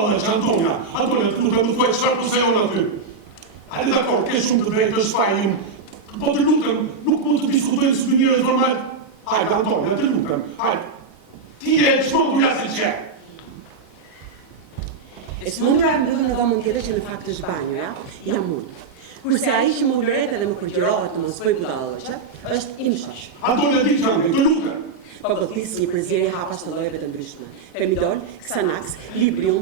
Ndodhesh, Antonia, të lutem më thuaj çfarë po sejon aty. Hajde dakor, ke shumë të drejtë është fajin. Po të lutem, nuk mund të diskutojnë si njerëz normal. Hajde, Antonia, të lutem, hajde. Ti e çfarë ja se çe? E smundra e mbyllën në dhomën tjetër që në fakt është banjo, ja? Jam unë. Kurse ai që më ulret edhe më përgjërohet të mos bëj budallëqe, është im shoq. Antonia, di çfarë, të lutem. Po godis një përzierje hapash të llojeve të ndryshme. Femidol, Xanax, Librium,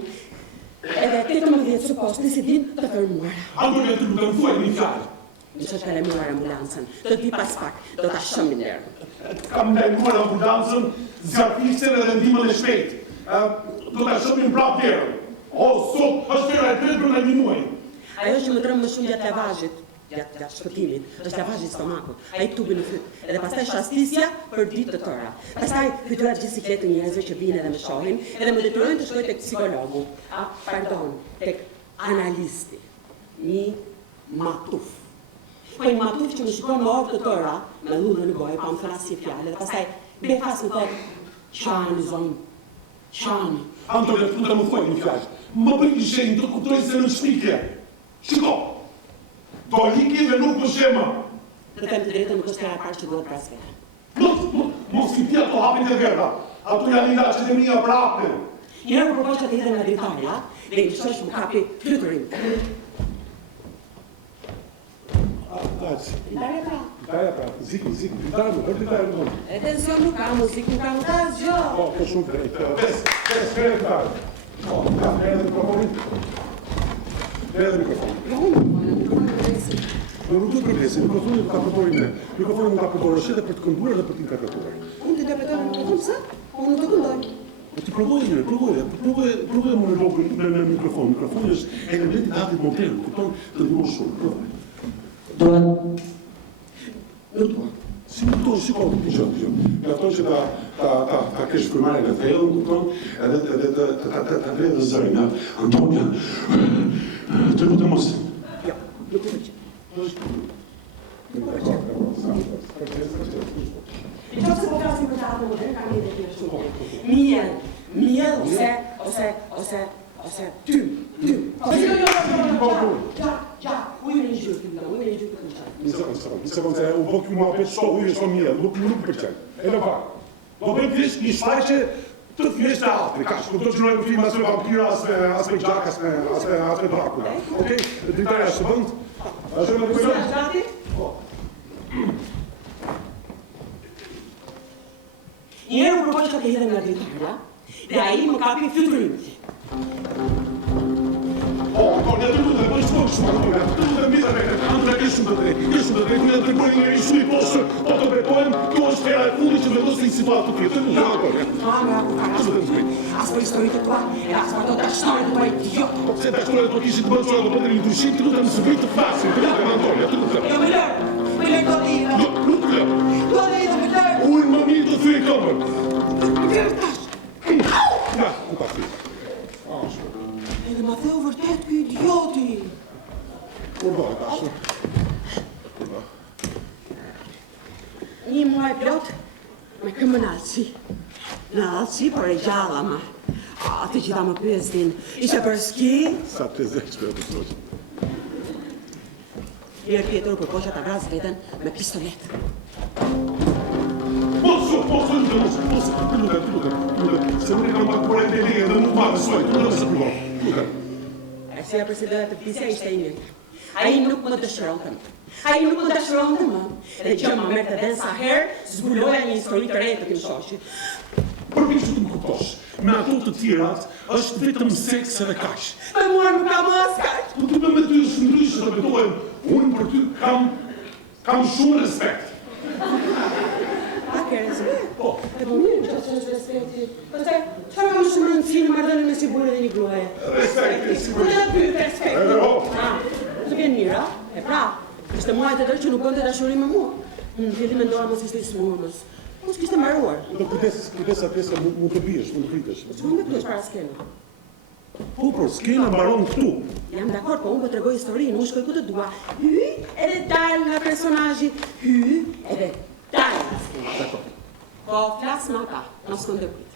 edhe 18 suposti si din të fermuara. Antonia, të lutem, thuaj një fjalë. Në që të lemuar ambulancën, do t'i pas pak, do t'a shëmë nërë. Kam lemuar ambulancën, zjarpisën edhe ndihmën e shpejtë. Do t'a shëmë prapë tjerën. O, sot, është tjera e tretë brenda një muaji. Ajo që më trëmë më shumë gjatë lavazhit, gjatë shpëtimit, është lavazhi stomakut, ai tubi në fyt, edhe pastaj shastisja për ditë të tëra. Pastaj fytyrat gjithë sikletë njerëzve që vinë edhe më shohin, edhe më detyrojnë të shkoj tek psikologu, tek analisti, një matuf. Po një matuf që më shikon me orë të tëra, me dhudhë në gojë, pa më thras si fjalë, dhe pastaj befas më thotë, qani zonë, qani. Antonia, të lutem më thuaj një fjalë. Më bëj një shenjë të kuptoj se në shpikje. Shiko, do liki dhe nuk më shema. Të them të drejtën nuk është kera parë që duhet pras vete. Mos i pja të hapin e verda. Ato janë ilaçet e mia për hapin. Njërë më përpoj që të hidhen nga dritarja dhe i shosh më kapi fluturim. Daja pra, ziku, dritarja më, për dritarja më. E tension nuk ka, muzik nuk ka, nuk ka zgjo. Po shumë drejtë. Ves, dritarja. Po, ka, edhe mikrofonin. Edhe mikrofonin. Nuk do të progresi, mikrofonin nuk ka përborin me. Mikrofonin nuk ka përborin edhe për të kënduar dhe për të interpretuar. Unë të interpretuar në mikrofon, sa? Unë nuk të këndoj. Ti provoj monologin me mikrofon. Mikrofoni është elementi i artit modern, kupton? Të ndihmon shumë. Provoj. Duhet. Nuk duhet. Si më tonë, shiko, dëgjoj. Mjafton që ta kesh frymëren e thellën, kupton? Edhe ta vledhë zërin. Antonia, të lutem mos. Jo, nuk të pëlqen. I qofë se po flasim për të artë modern, kam një dhe shumë. Miel, ose ty. Ja, ujë në gjyrë të bëllë, ujë në gjyrë të kënqaj. Një sekundë, u bë kjo mua petë shto ujë, shto miel, nuk përqen. E në farë. Do bëjmë thjesht një shfaqje të thjesht e atri, kash, nuk do të gjërojmë film asme vampira, asme gjak, asme Dracula. Okej? Dritarja është bënd? Është me të bëjmë? Gati? Njerë më përpoj që të hidhen nga dritarja, dhe a i më kapi fluturimit. Antonia, të lutem, po shkoj shumë, Antonia, të lutem mbi të drejtë. Antonia, ke shumë të drejtë, ne të bëjmë një shumë i postë, po të betojmë, kjo është hera e fundit që vendos një situatë të tjetër. Të lutem, Antonia. As për historitë tua, e as për ato dashnorët tua idiot. Se dashnorët do kishin të bëjnë çfarë do bënin një ndryshim, të lutem së bëj të flasim, të lutem, Antonia, të lutem. Jo, më lër do t'i dhe. Nuk lër. Do t'i dhe, më lër. Ujë më mirë do thyej këmbën. Më lër tash. Ja, ku ka thyej. Edhe ma theu vërtet ky idioti. Kur do, tash. Një muaj plot me këmbën alësi. Në alësi, por e gjalla ma. Të gjitha më pyesin, ishe për ski? Sa të zeqë për të soqë. Njerë tjetër u përpoqa ta vras veten me pistolet. Mos, të lutem. Se unë e kam bakura e lege dhe nuk marrë soj, të lutem se përgoj. Arsyeja pse doja të flisja ishte e njëjtë. Ai nuk më dëshironte më. Ai nuk më dëshironte më. Dhe gjë më merrte edhe sa herë zbuloja një histori të re të këtij shoqi. Përveç që të më kuptosh, me ato të tjerat është vetëm seks edhe kaq. Me mua nuk ka më as kaq. Po të me ty është ndryshe të betohem, unë për ty kam shumë respekt. A ke respekt? Po. E po mirë, që është respekti. Pastaj, çfarë kam shumë rëndësi në marrëdhënie me siguri dhe një gruaje? Respekti, sigurisht. Unë pyet respekt. Të vjen mirë, e pra, ishte muaj të tërë që nuk bënte dashuri me mua. Në fillim mendova mos ishte i smurmës. Mos kishte mbaruar. Do kujdes atë se mund të biesh, mund të fritesh. Çfarë më para skenës? Po, skena mbaron këtu. Jam dakord, po unë po tregoj historinë, unë shkoj ku të dua. Hy edhe dal nga personazhi, hy edhe dal nga skena. Dakord. Po flas më ka, mos këndë kujt.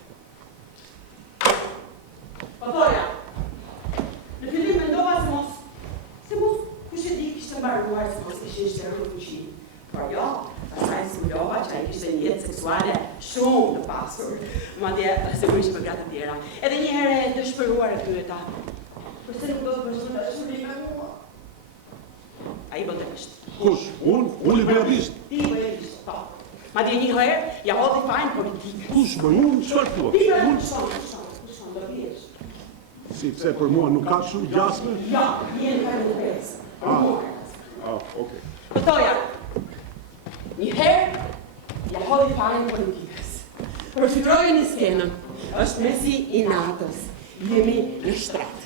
Po thoja, mbaruar se mos kishin shërë fuqi. Por jo, pastaj simulova që ai kishte një jetë seksuale shumë të pasur. Madje sigurisht për gratë të tjera. Edhe një herë e dëshpëruar e pyeta. Përse nuk do të vazhdoj ta shërbej me mua? Ai bën të visht. Kush? Unë i bëja visht. Ti bëje visht, po. Madje një herë ja hodhi fajin politik. Kush më unë çfarë thua? Ti bëje shumë, do vjesh. Si pse për mua nuk ka shumë gjasme? Ja, vjen fare në besë. Okay. Këtoja. Një herë ja hodhi fajin politikës. Përfitrojë në skenën. Është mesi i natës. Jemi në shtrat.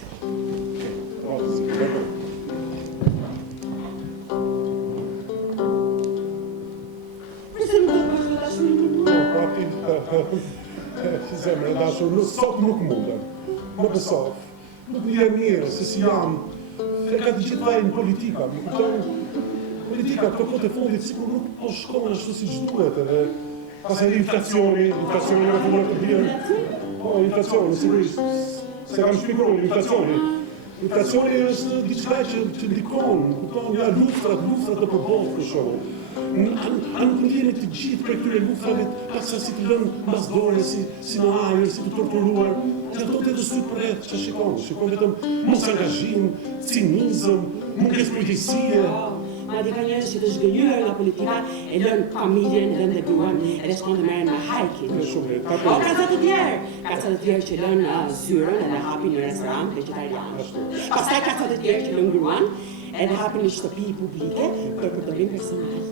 Zemre dashur, sot nuk mundem. Më besov. Nuk një mirë, se si jam. E ka të gjithë vajnë politika. Më kupton? Politika këto kohë të fundit sikur nuk po shkon ashtu siç duhet edhe pastaj inflacioni në fund të vjen. Po inflacioni sigurisht. Se kam shpjeguar inflacioni. Inflacioni është diçka që ndikon, kupton, ja luftrat të përballë për shkak. A nuk ndjeni të gjithë për këtyre luftrave paksa si të lënë mbas dore, si në ajër, si të torturuar. Që do të edhe sy për jetë që shikon vetëm mos angazhim, cinizëm, mungesë përgjegjësie. Madje ka njerëz që të zgënjur nga politika e lënë familjen dhe gruan edhe shkon të merren me hajkin. O ka të tjerë që lënë zyrën edhe hapin një restorant vegetarian. Pastaj ka të tjerë që lënë gruan edhe hapin një shtëpi publike për përdorim personal.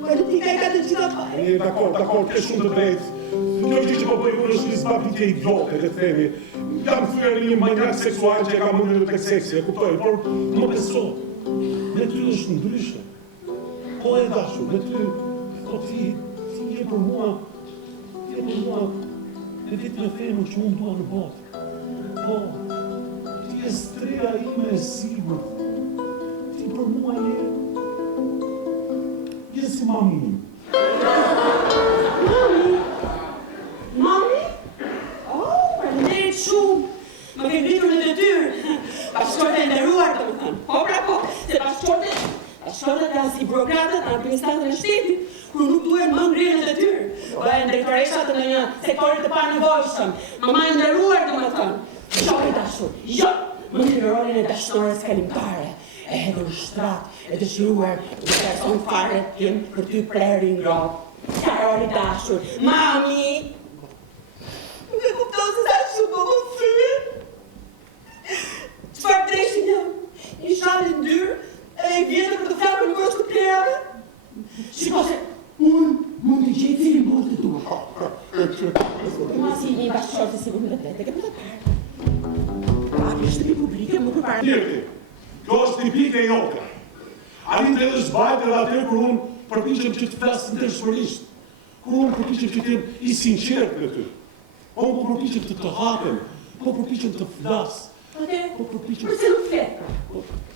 Politika e ka të gjitha fare. Dakor, ke shumë të drejtë. Kjo gjë që po bëj unë është një zbavitje idiote, le të themi. Jam thyer në një manjak seksual që e ka mundur tek seksi, e kuptoj, por më beso. Me ty është ndryshe. Po e dashur, me ty, po ti je për mua, e vetëm e femër që unë dua në botë. Po, ti je strea ime e sigurt. Ti për mua je si mami. Mami? Oh, faleminderit shumë. Më ke ngritur në detyrë. Bashkëshorte e nderuar, domethënë. Po, se bashkëshortet janë si burokratët në administratën e shtetit, kur nuk duhen më ngrirë në detyrë. Bëhen drejtoresha të ndonjë sektori të panevojshëm. Mama e nderuar, domethënë. Shoqë dashur. Jo, më në rolin e dashnores kalimtare. E hedhur në shtrat, e dëshiruar në person fare tim për ty prerë i ngrohtë. Karoli dashur, mami! Nuk e kupton se sa shumë po më fryrë. Çfarë dreshin jam? Një shalë ndyrë, e vjetër për të flakë në goshtë të plerave? Shiko se, unë mund të gjej cilin burë të duhet. Ma si një bashkëshorë të sigur në vetë, ke për të parë. Papi shtëpi publike më përpara. Tjerti, kjo është tipike jote. Arin të edhe zbajt edhe atë kur unë përpiqem që të flasë ndershmërisht. Kur unë përpiqem që të jem i sinqert me ty. Po përpiqem të hapem, po përpiqem të flas. Po përpiqem. Përse nuk flet?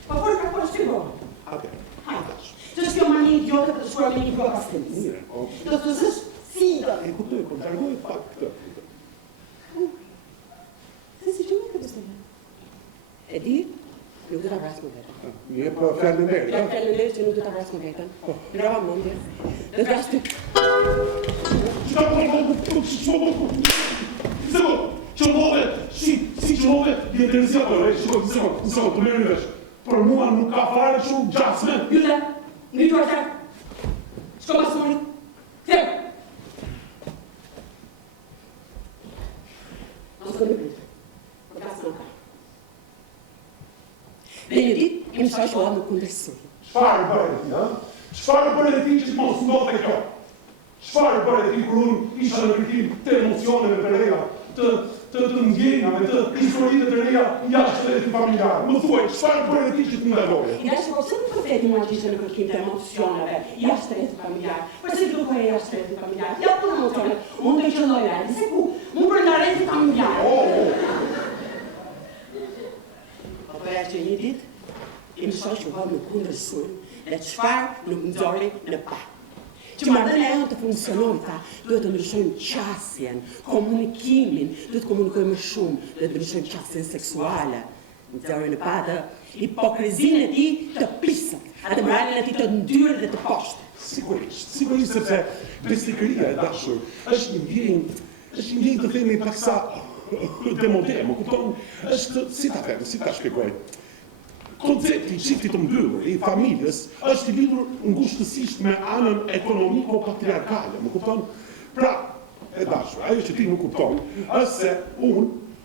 Po por shtygo. Hajde. Të shkjo mani idiote për të shkuar me një blok askenit. Do të zësh si do. E kuptoj, po largoj pak këtë. Se si që nuk e të stëllë. E di, nuk do të avras më vetën. Je për fjalënderit, Ja fjalënderit që nuk do të avras më vetën. Ngrava mendje. Do të vras ty. Si qëllove, je interesuar, të merë një vesh. Për mua nuk ka fare shumë gjasme. Jute, ngritur atë. Shko mas mërit. Ktheu. Mos të ngritur. Për kasë më ka. Dhe një dit, im shashua më kundërsuj. Çfarë bëre ti, ha? Çfarë bëre ti që mos ndodhte kjo? Çfarë bëre ti kur unë isha në kërkim të emocioneve të reja, të ndjenjave, të historitë të reja jashtë shtetit familjar? Më thuaj, çfarë bëre ti që të ndaloje? I dashur, po pse nuk përfleti mua që ishe në kërkim të emocioneve jashtë shtetit familjar? Përse të duke jashtë shtetit familjar? Ja punë emocione, unë të qëlloj e, dise ku, unë për në rejtë familjar. Po ja që një dit, im shoqë u në kundërsuj dhe çfarë nuk nxori në pa. Që marrëdhënia jonë të funksionojë, tha, duhet të ndryshojmë qasjen, komunikimin, duhet të komunikojmë më shumë, duhet të ndryshojmë qasjen seksuale. Nxorën e padë hipokrizinë e tij të pisët, atë moralin e tij të ndyrë dhe të poshtë. Sigurisht sepse besnikëria e dashur është një ndjenjë të themi paksa demode, më kupton? Është si ta shpjegoj? Koncepti i çiftit të mbyllur i familjes është i lidhur ngushtësisht me anën ekonomiko-patriarkale, më kupton? Pra, e dashur, ajo që ti nuk kupton është se unë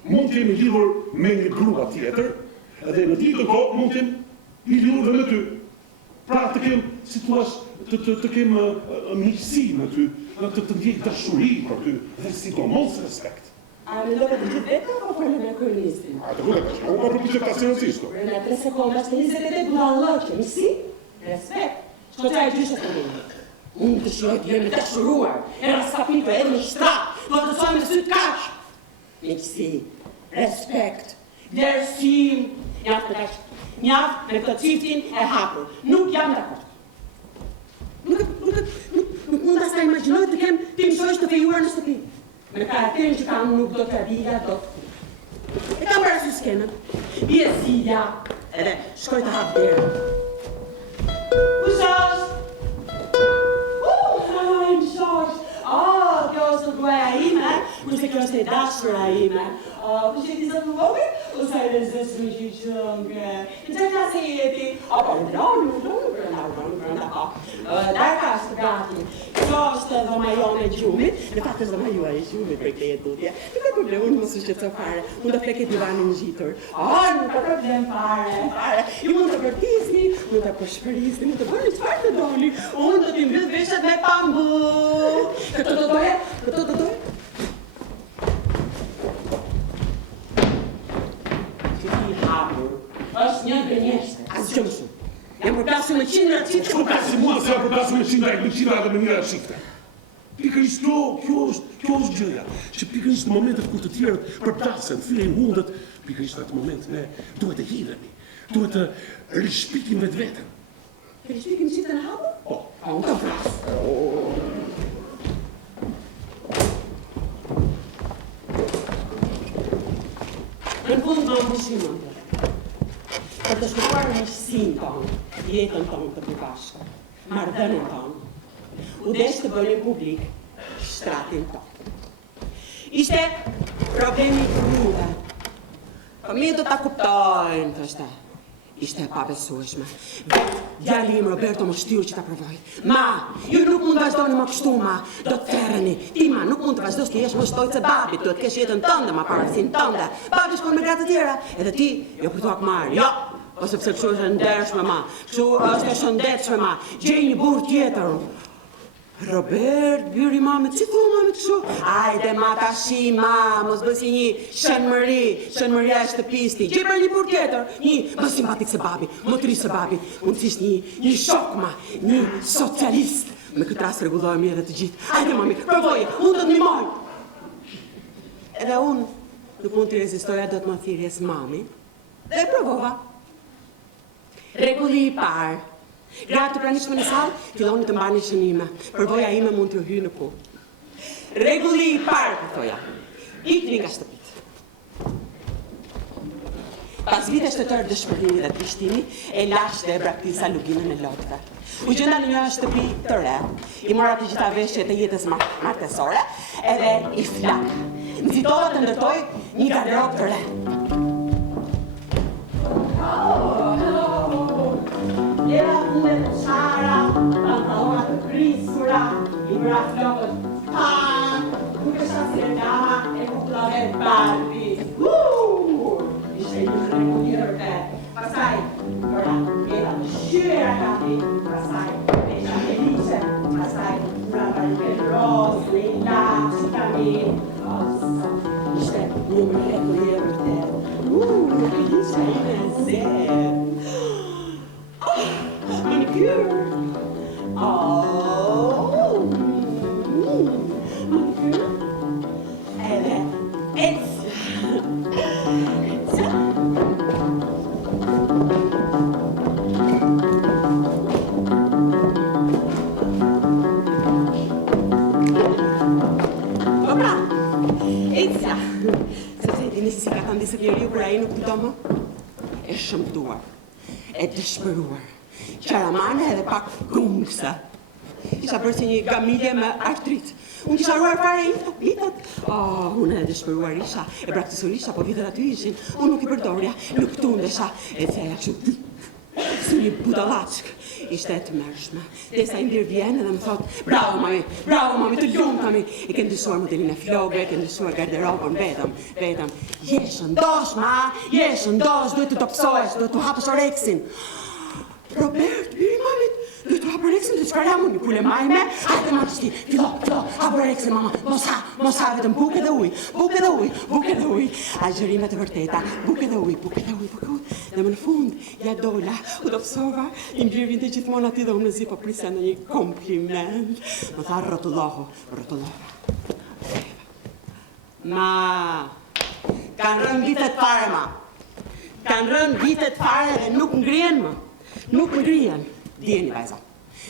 mund të jemi lidhur me një grua tjetër, edhe në ditën kohë mund të jemi i lidhur dhe me ty. Pra të kem, si thua, të kem miqësi me ty, të ndjej dashuri për ty, dhe sidomos respekt. A me do të gjithë vetë apo për me kërnistin? A të kujtë tash, unë përpishë të asionësisht. Në 3 sekonda, të 28 budallëqe, misi? Respekt. Shko të e gjyshe të rinë. Unë të shiroj të jemi të shuruar, e raskapito edhe në shtrat, do të sojmë në sytë kaq. Miqësi, respekt, vlerësim, njaftë me kaq, njaftë me këtë qiftin e hapur. Nuk jam dakord. Nuk mund ta imagjinoj të kem tim shoqë të fejuar në shtëpi. Me karakterin që kam nuk do të abila, do të ku. E kam parasysh skenën. Bie Silja, edhe shkoj të hap derën. Kush është? Më shoq. Kjo është gruaja ime, kurse kjo është e dashura ime. Kush e di sa të vogël? Ose e lezës me qëngë. Në të klasë e jeti? Po, brenda. Darka është gati. Kjo është dhoma jone e gjumit. Në fakt është dhoma juaj e gjumit për këtë tutje. Nuk ka problem, unë mos u shqetëso fare. Unë do fleket divanin ngjitur. Nuk ka problem fare. Ju mund të vërtisni, mund të përshpërisni, mund të bëni çfarë të doni. Unë do t'i mbyll veshat me pambu. Këto do doje? Është një gënjeshtë. Asgjë më shumë. Jam përplasur me qindra çifte. Shko pasi mua se jam përplasur me qindra dhe me njëra çifte. Pikërisht kjo është gjëja, që pikërisht në momentet kur të tjerët përplasen, thyen hundët, pikërisht në atë moment ne duhet të hidhemi, duhet të rishpikim vetveten. Të rishpikim çiftën e hapur? Po. Unë të vras. Në fund më ambushim për të shkuar në miqësinë tonë, jetën tonë të bashkë, marrëdhënien tonë, u desh të bënim publik shtratin tonë. Ishte problemi i fëmijëve. Fëmijët do ta kuptojnë, thoshte. Ishte e pabesueshme. Vetë djali im Roberto më shtyu që ta provoj. Ma, ju nuk mund të vazhdoni më kështu, ma. Do të therreni. Ti, ma, nuk mund të vazhdosh të jesh më shtojtë se babit. Duhet të kesh jetën tënde, ma parasin tënde. Babi shkon me gratë të tjera. Edhe ti, jo për thua marr. Jo. Ose pse kështu është e ndershme, ma. Kështu është e shëndetshme, ma. Gjej një burr tjetër. Robert, byri mamit, si thua mamit kështu? Ajde ma tashi ma, mos bësi një shënmëria e shtëpisti. Gjej për një burr tjetër, një më simpatik se babi, më tri se babi. Unë thjesht një shok ma, një socialist. Me këtë rast rregullohemi edhe të gjithë. Ajde mami, provoje, unë do të ndihmoj. Edhe unë nuk mund të rezistoja, do të më thirrjes mami. Dhe provova. Rregulli i parë. Gratë të pranishme në sallë, filloni të mbani shënime. Përvoja ime mund t'ju hyjë në punë. Rregulli i parë, thoja. Ikni nga shtëpitë. Pas vitesh të tërë dëshpërimi dhe trishtimi, e lash dhe e braktisa luginën e lotëve. U gjenda në një shtëpi të re, i mora të gjitha veshjet e jetës martesore, edhe i flak. Nxitova të ndërtoj një garderobë të re. Jeva funde të qara, pantalona të krisura, i mëra flokët pan, nuk e shasi e dama e kukullave Barbie. Ishte një regullirë vetë. Pasaj, përra, jeva të shyra gati, pasaj, pesha felice, pasaj, brava një rosë, në i lakë, kamin. Ishte një më regullirë vetë. Ishte një zërë. Manicure. Manicure. Edhe Ezia. Dobra. Ezia. Sepse dini se si ka thënë disa njeriu për ai nuk kujton më. e shëmtuar, e dëshpëruar, qaramane edhe pak gungësa. Isha bërë si një gamilje me artrit. Unë kisha ruar fare i të vitet. Unë e dëshpëruar isha, e braktisur isha, po vitet aty ishin. Unë nuk i përdorja, nuk tundesha, e theja kështu. Si një budalaçk, ishte e të mërshme. Desa i ndër vjen edhe më thot, bravo mami, të lumë tami. E ke ndrysuar modelin e flogë, e ke ndrysuar garderobën, vetëm. Jesh ndosh, duhet të topsohesh, duhet të hapësh oreksin. Robert, biri mamit, duhet të hapë oreksin, të shkarja mu një kule majme. Hajde ma qështi, fillo, hapë oreksin mama, mos ha, vetëm buke dhe uj. A gjërime të vërteta, buke dhe uj. Dhe më në fund, ja dola, u topsova, i mbirë vinte gjithmonë ati dhe unë zi po prisja në një kompliment. Më tha rrotullohu. Ma, kanë rënë vitet fare dhe nuk ngrien më. Dijeni vajza.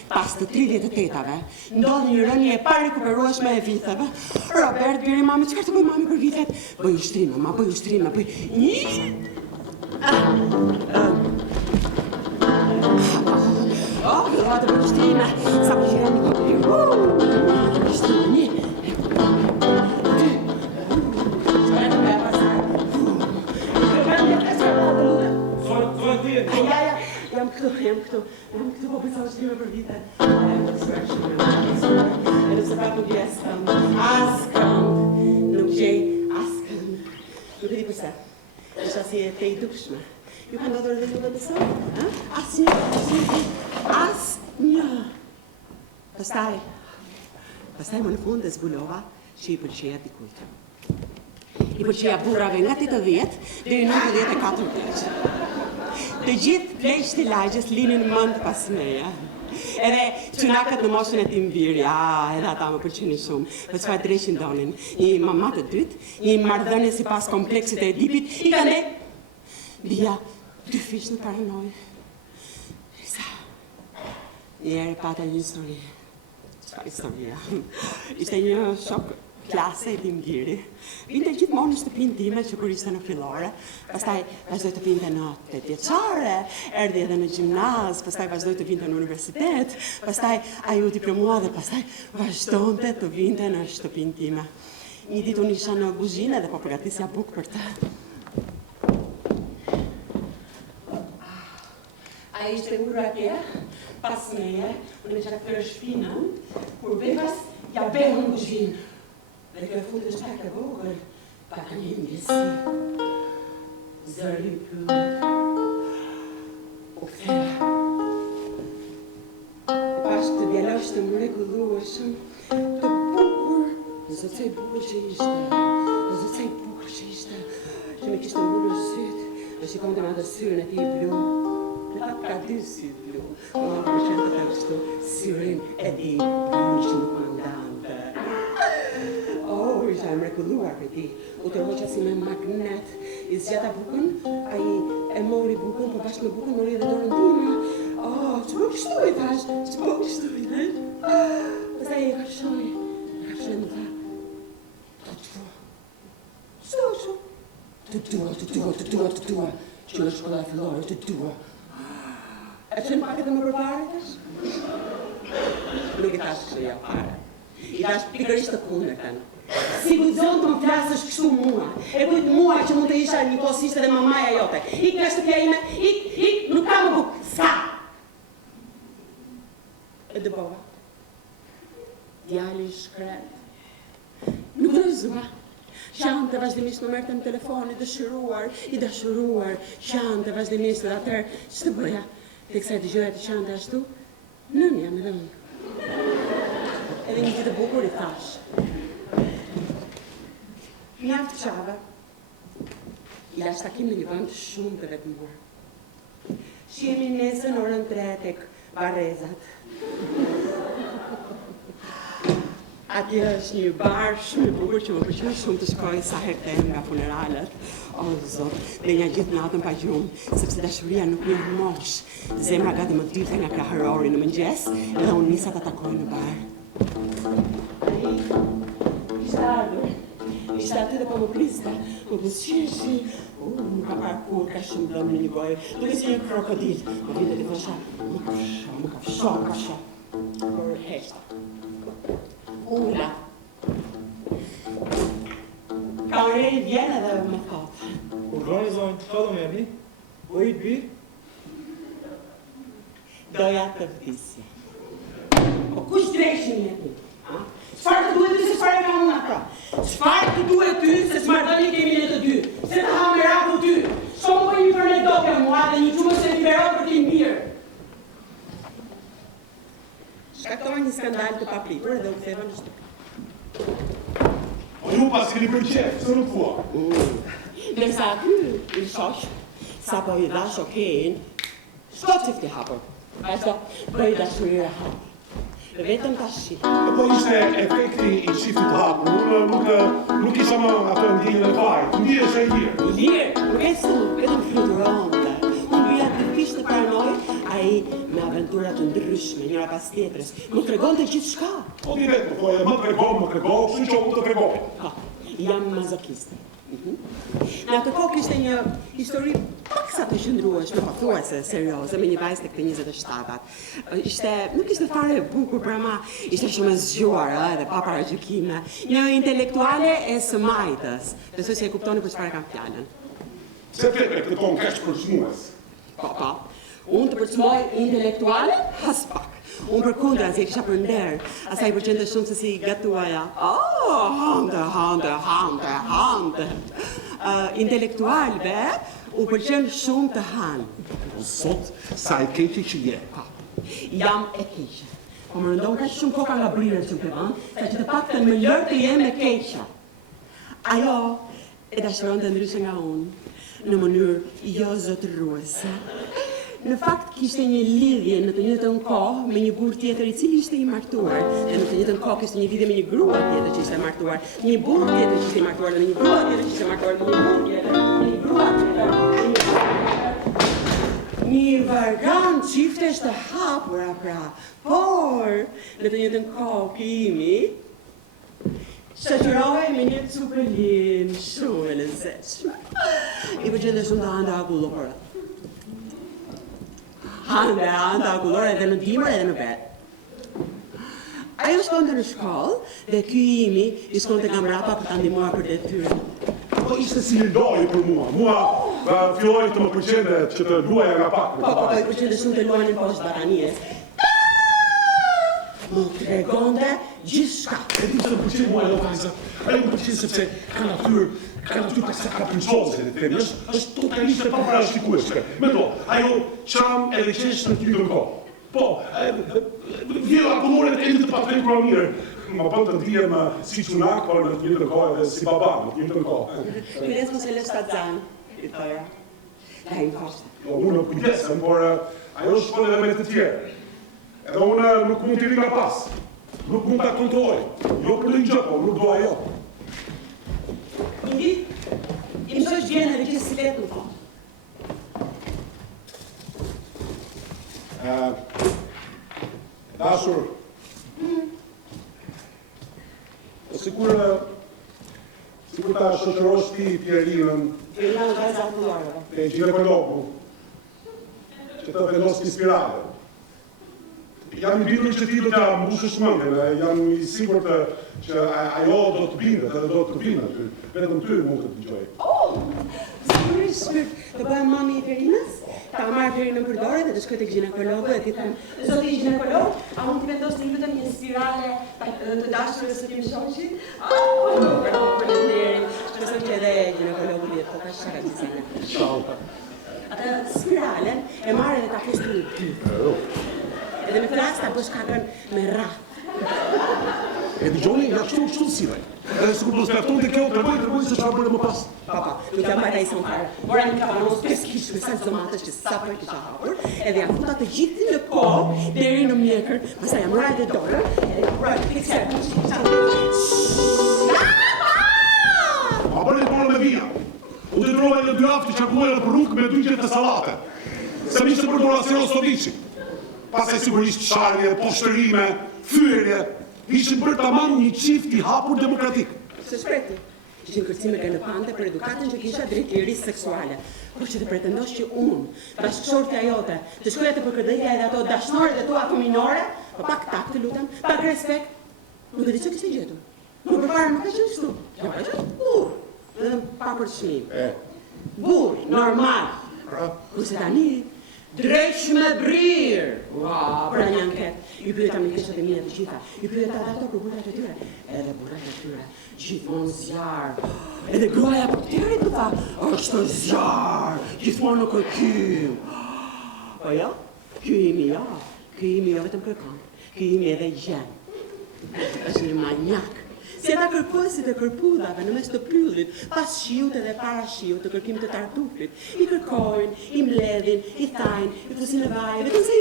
Pas të 38-ave, ndodhi një rënje e parikuperueshme e viteve. Robert, biri mami, çfarë të bëj mami për vitet? Bëj ushtrime, Fillova të bëj ushtrime, sa po qera një kopë. Ushtrime, një. Jam këtu, po bëjsa ushtrime për vitet. Edhe se pak nuk askën, nuk gjej askën. Nuk e di përse. Isha si e te i dukshme. Ju ka ndodhur dhe juve të sot? Asnjë. Pastaj më në fund e zbulova që i pëlqeja dikujt. I pëlqeja burrave nga 80 deri në 94 vjeç. Të gjithë pleqët e lagjes linin mend pas meje. Edhe çunakët në moshën e tim viri, edhe ata më pëlqenin shumë. Po çfarë dreqin donin? Një mama të dytë, një marrëdhënie sipas kompleksit e Edipit, i kanë bia 2 fish në paranojë. Njëherë pata një histori. Çfarë historia? Ishte një shok klase e dimgjiri. Vinte gjithmonë në shtëpinë time që kur ishte në fillore, pastaj vazhdoi të vinte në 8 vjeçare, erdhi edhe në gjimnaz, pastaj vazhdoi të vinte në universitet, pastaj ai u diplomua dhe pastaj vazhdonte të vinte në shtëpinë time. Një ditë unë isha në kuzhinë dhe po përgatisja bukë për të. Ai ishte ngurur atje, pas meje, unë isha kthyer shpinën, kur vekas ja behë në kuzhinë. Dhe kjo fund është pak e vogël, pak një ndjesi. Zëri pyet. U ktheva. Pas të djalosh të mrekullueshëm, të bukur, zotëse i bukur që ishte, që me kishte mbullur syt, dhe shikonte me atë syrin e tij blu. Ka 2 sy blu, ma përshente të kështu, syrin e tij blu që nuk më ndante. Isha mrekulluar për ti, u tërhoqa si me magnet, i zgjata bukën, ai e mori bukën, po bashkë me bukën mori edhe dorën time. Që po kështu i thash? Pastaj e kërshoj më tha, të dua, që në shkolla e fillore, të dua. E qenë pak edhe më përpare, tash? Nuk i thash kështu ja pare. I thash pikërisht të kundërtën. Si guxon të më flasësh kështu mua, e kujt mua që mund të isha një kohë ishte dhe mamaja jote. Ik nga shtëpia ime, ik, nuk ka më bukë, s'ka! E dëbova. Djali shkret. Nuk rëzua. Qante vazhdimisht më merrte në telefon, i dashuruar, qante vazhdimisht dhe atëherë, që të bëja? Teksa e dëgjoja të qante ashtu, nën jam edhe unë. Edhe një ditë bukur i thash. Mjaft qave. I lash takim në një vend shumë të vetmuar. Shihemi nesër në orën 3 tek Varrezat. Atje është një bar shumë i bukur që më pëlqen shumë të shkoj sa herë tem nga funeralet. O zot, dhe një gjithë natën pa gjumë, sepse dashuria nuk një mosh. Zemra gati më dylte nga krahërori në mëngjes, edhe unë nisa të takoj në bar. Ai ishte ardhur. Ishte aty dhe po më priste, më buzëqeshi, Nuk ka parë kur ka shumë dëmë në një gojë, duke si një krokodil. Më vinte të thosha, më ka fsho. Por heshta. Ula. Ka urejnë vjen edhe me kotë. Urdhoni zonjë, çfarë do më jepni? Po i bi? Doja të vdisje. Po kush dreshin jepni? Çfarë të duhet ty se çfarë kam unë ato? Çfarë të duhet ty se s'marrëdhënie kemi ne të dy? Se të ha me raku ty? Shumë po një për ne doke mua dhe një qumë se liberon për t'i mirë. Shkaktova një skandal të papritur edhe u ktheva në shtëpi. Po ju pas keni për qef, se nuk thua. Ndërsa aty i shosh, sa po i dhash okejin, shko çifti hapur. Ashtu, bëj dashuri e hapur. Vetëm tash. Po ishte efekti i shiftit hapur, nuk isha më atë ndjenjën e fajt, ndjehesh e lirë. Lirë, nuk e su, vetëm fluturonte. Unë bëja të kishte paranoj, ai me aventura të ndryshme, njëra pas tjetrës. Më tregonte gjithçka. Po ti vetë, po më tregoj, kështu që unë të tregoj. Ha, jam mazokiste. Në atë kohë kishte një histori paksa të qëndrueshme, pothuajse serioze, me një vajzë tek të 27-at. Nuk ishte fare e bukur për ama, ishte shumë e zgjuar edhe pa paragjykime. Një intelektuale e së majtës. Besoj se e kuptoni për çfarë kam fjalën. Se tepe të ton kaq përçmues. Po. Unë të përçmoj intelektuale, as pak. Unë përkundra, si e kisha për nder, asaj pëlqente shumë se si gatuaja. Hante. Intelektualve u pëlqen shumë të hanë. Sot, sa e keqe që je. Jam e keqe. Po më rëndon ka shumë koka nga brirën që më këvan, sa që të paktën më lërë të jem e keqa. Ajo e dashuron të ndryshe nga unë, në mënyrë jo zotëruese. Në fakt kishte një lidhje në të njëjtën kohë me një burr tjetër i cili ishte i martuar, dhe në të njëjtën kohë kishte një lidhje me një grua tjetër që ishte e martuar, një burr tjetër që ishte i martuar dhe një grua tjetër që ishte e martuar, një burr tjetër, një grua tjetër. Një vargan çiftesh të hapura pra, por në të njëjtën kohë kimi shoqërohej me një cupelin shumë e lezetshme. I pëlqente shumë të hante akullore. Hante akullore edhe në dimër edhe në vetë. Ajo shkonte në shkollë dhe ky imi i shkonte nga mbrapa për ta ndihmuar për detyrën. Po ishte si një lojë për mua. Mua filloi të më pëlqente që të luaja nga pak. Po, i pëlqente shumë të luanin poshtë batanies. Më tregonte gjithçka. E di se më pëlqen mua ajo vajza. Ajo më pëlqen sepse ka natyrë pastaj kapriçoze në temë. Është totalisht e paparashikueshme. Mendo, ajo çam edhe qesh në të njëjtën kohë. Po, vjera akullore e të patentura mirë. Më bën të ndihem si çunak, por në të njëjtën kohë edhe si baba, në të njëjtën kohë. Kujdes mos e lësh ta xhan, i thoja. Ai më thoshte. Po unë kujdesem, por ajo shkon edhe me të tjerë. Edhe unë nuk mund t'i vi nga pas. Nuk mund t'a kontrolloj. Jo për një gjë, po nuk do ajo. Indi, i mësoj gjene dhe që si letë në fond. Dashur, sikur ta shoqërosh ti Pierinën Pierina në vajza akullorëve. te ginekologu, që të vendos një spirale. Jam i bindur që ti do t'ja mbushësh mendjen, jam i sigurt që ajo do të bindet edhe do të bindet. Vetëm ty mund të dëgjoj. Sigurisht, të bëhem mami i Pierinës, ta marrë Pierinën për dorë dhe të shkoj tek ginekologu dhe t'i them, zoti ginekolog, a mund t'i vendosni lutem një spirale të dashurës së tim shoqit? Faleminderit. Shpresoj që edhe ginekologu dhe të ka shaka gjithsesi. Atë spiralen e marrë dhe ta festi në ty. Edhe me këtë rast ta bësh kakën me rrath. E dëgjoni nga kështu sillej. Edhe sikur do s'kaftonte kjo, tregoj se çfarë bëre më pas. Papa, nuk jam marrë ai son fare. Mora një kabanos 5 kish me salcë tomatesh që sapo e kisha hapur, edhe jam futa të gjithë në kohë deri në mjekër, pastaj jam marrë dhe dorën, edhe kurrë fikse. Ma bëri dorë me vija. U detyrova në 2 haftë që qarkulloja për rrugë me 2 gjethe të sallate. Se më ishte përdorur Asero Stovici. Pastaj sigurisht sharje, poshtërime, fyerje, ishin bërë tamam një çift i hapur demokratik. Se shpreti. kishin kërcime galopante për edukatën që kisha drejt lirisë seksuale. Por që të pretendosh që unë, bashkëshortja jote, të shkoja të përkërdhëja edhe ato dashnorët e tua fëminore, po pak takt të lutem, pak respekt, nuk e di që kishte gjetur. Nuk përpara nuk ka qenë kështu. Ja, ka qenë burr, edhe pa përshim. Burr, normal. Kurse tani, dreq me brirë. Ua, për një anket. Ju pyeta me këshat e mia të gjitha. Ju pyeta edhe ato për burrat e tyre. Edhe burrat e tyre, gjithmonë zjarë. Edhe gruaja për tyre të tha, është zjarë, gjithmonë në kërkim. Po ja, ky imi ja, ky imi jo vetëm kërkon, ky imi edhe gjen. Është një manjak. Si ata kërkuesit e kërpudhave në mes të pyllit, pas shiut edhe para shiut të kërkim të tartuflit, i kërkojnë, i mbledhin, i thajnë, i fusin e vaj, vetëm se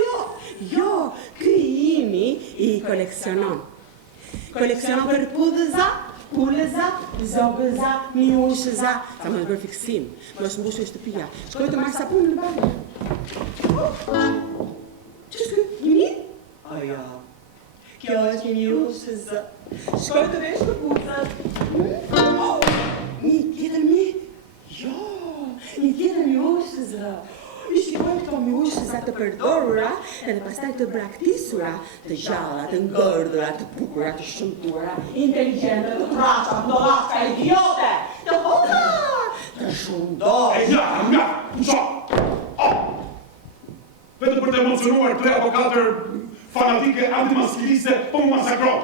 jo, ky imi i koleksionon. Koleksionon kërpudhëza, pulëza, zogëza, miushëza, sa më të bërë fiksim, më është mbushur shtëpia, shkoj të marrë sapunë në banjë. Që shkoj, një? Aja. Kjo është një miushëza. Shkoj të vesh këpucët. Një tjetër mi? Jo, një tjetër miushëza. I shikoj këto miushëza të përdorura edhe pastaj të braktisura, të gjalla, të ngërdura, të bukura, të shëmtuara, inteligjente, të trasha, ndolaska, idiote, të hoda, të shumdor. Ja, pusha! Vetëm për të emocionuar 3 apo 4 fanatike antimaskiliste, po më masakro.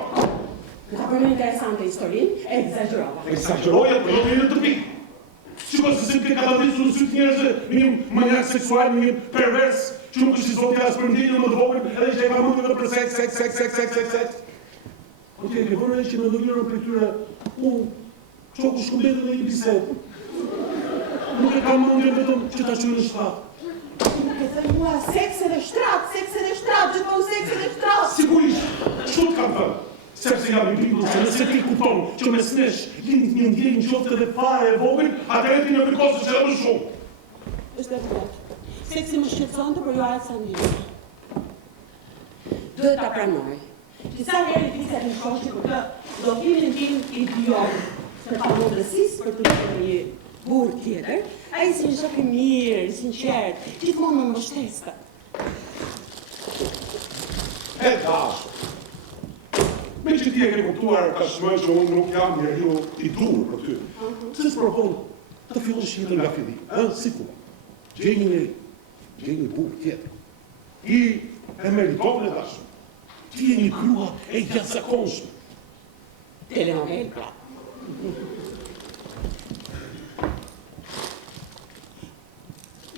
Këta për më interesante historinë, e exagjerova. Exagjeroja, për do të jenë të pikë. Shiko se ke katavritur në sytë njerëzve me një manjak seksual, me një pervers, që nuk është i zoti as për ndjenjën më të vogël, edhe që e ka mundë edhe për seks. Po ti e ke vërë që në ndonjërin prej tyre, çoku shkëmbetën në një bisedë. Nuk e ka mundë vetëm që ta çojë në shtat. Nuk e thënë mua seks edhe shtrat, gjithmonë seks edhe shtrat. Sigurisht, kështu të kam thënë. Sepse jam i bindur se nëse ti kupton që mes nesh lind një ndjenjë qoftë edhe fare e vogël, atëherë ti në përkosësh edhe më shumë. Është e vërtetë. Seksi më shqetësonte, por jo aq sa ndjenja. Duhet ta pranoj. Disa herë fisja të shoqi për të dofimin tim idiot, të pamundësisë për të bërë një burr tjetër, ai si një shok i mirë, i sinqert, gjithmonë më mbështeste. E dashur. Me që ti e ke kuptuar tashmë që unë nuk jam njeriu i dur për ty. Pse s'provon të fillosh jetën nga fillim, sikur. Gjej një burr tjetër. I e meriton e dashur. Ti je një grua e jashtëzakonshme. Telenovel, pra.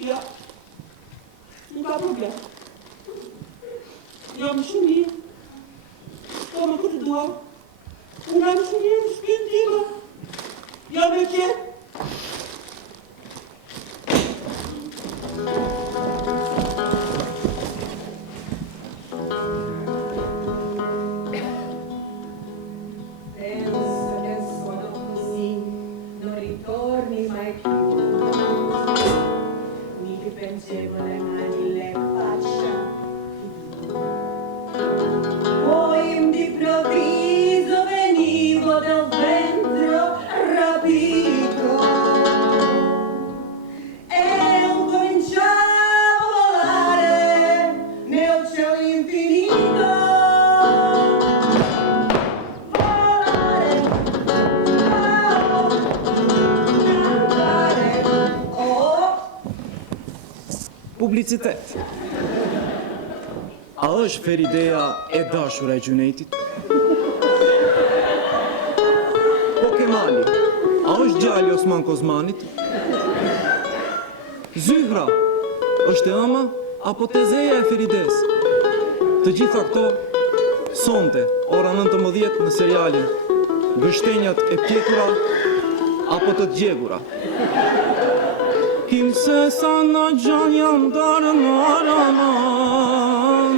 Ja, nuk ka problem. Jam shumë mirë. Po më këtë duar. Unë jam shumë mirë në shpinë time. Jam e qetë. Publicitet. A është Ferideja e dashura e Gjunejtit? Po Kemali, a është djali Osman Kozmanit? Zyhra, është e ëma apo tezeja e Ferides? Të gjitha këto, sonte, ora 19 në serialin Gështenjat e pjetura apo të djegura. Kimse sana can yandarın araman.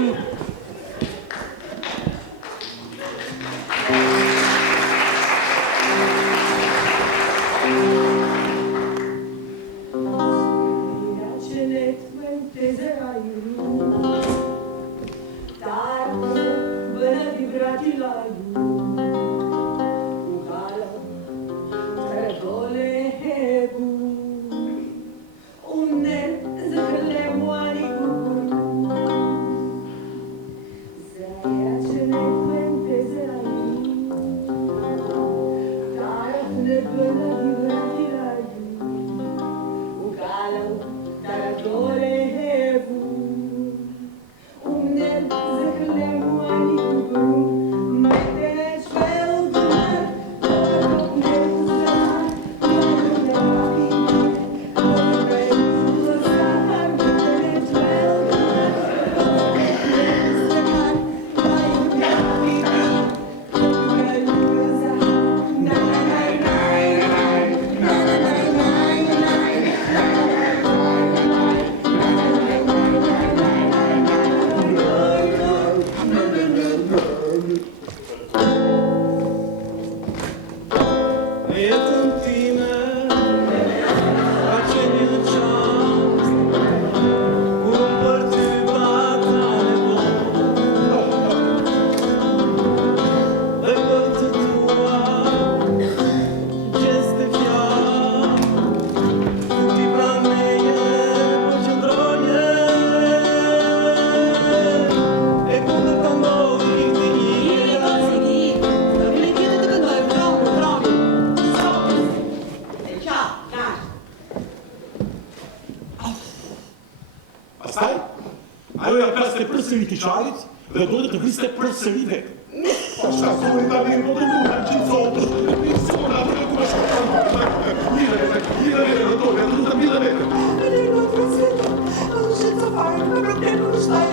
Qarit dhe do të vriste përsëri vetë. Po shkazuri tani do të mundem që zotë. Sona do të kush. Mire vetë, do të mire vetë. Ne do të vësë. Do të të fare, më problem të stai.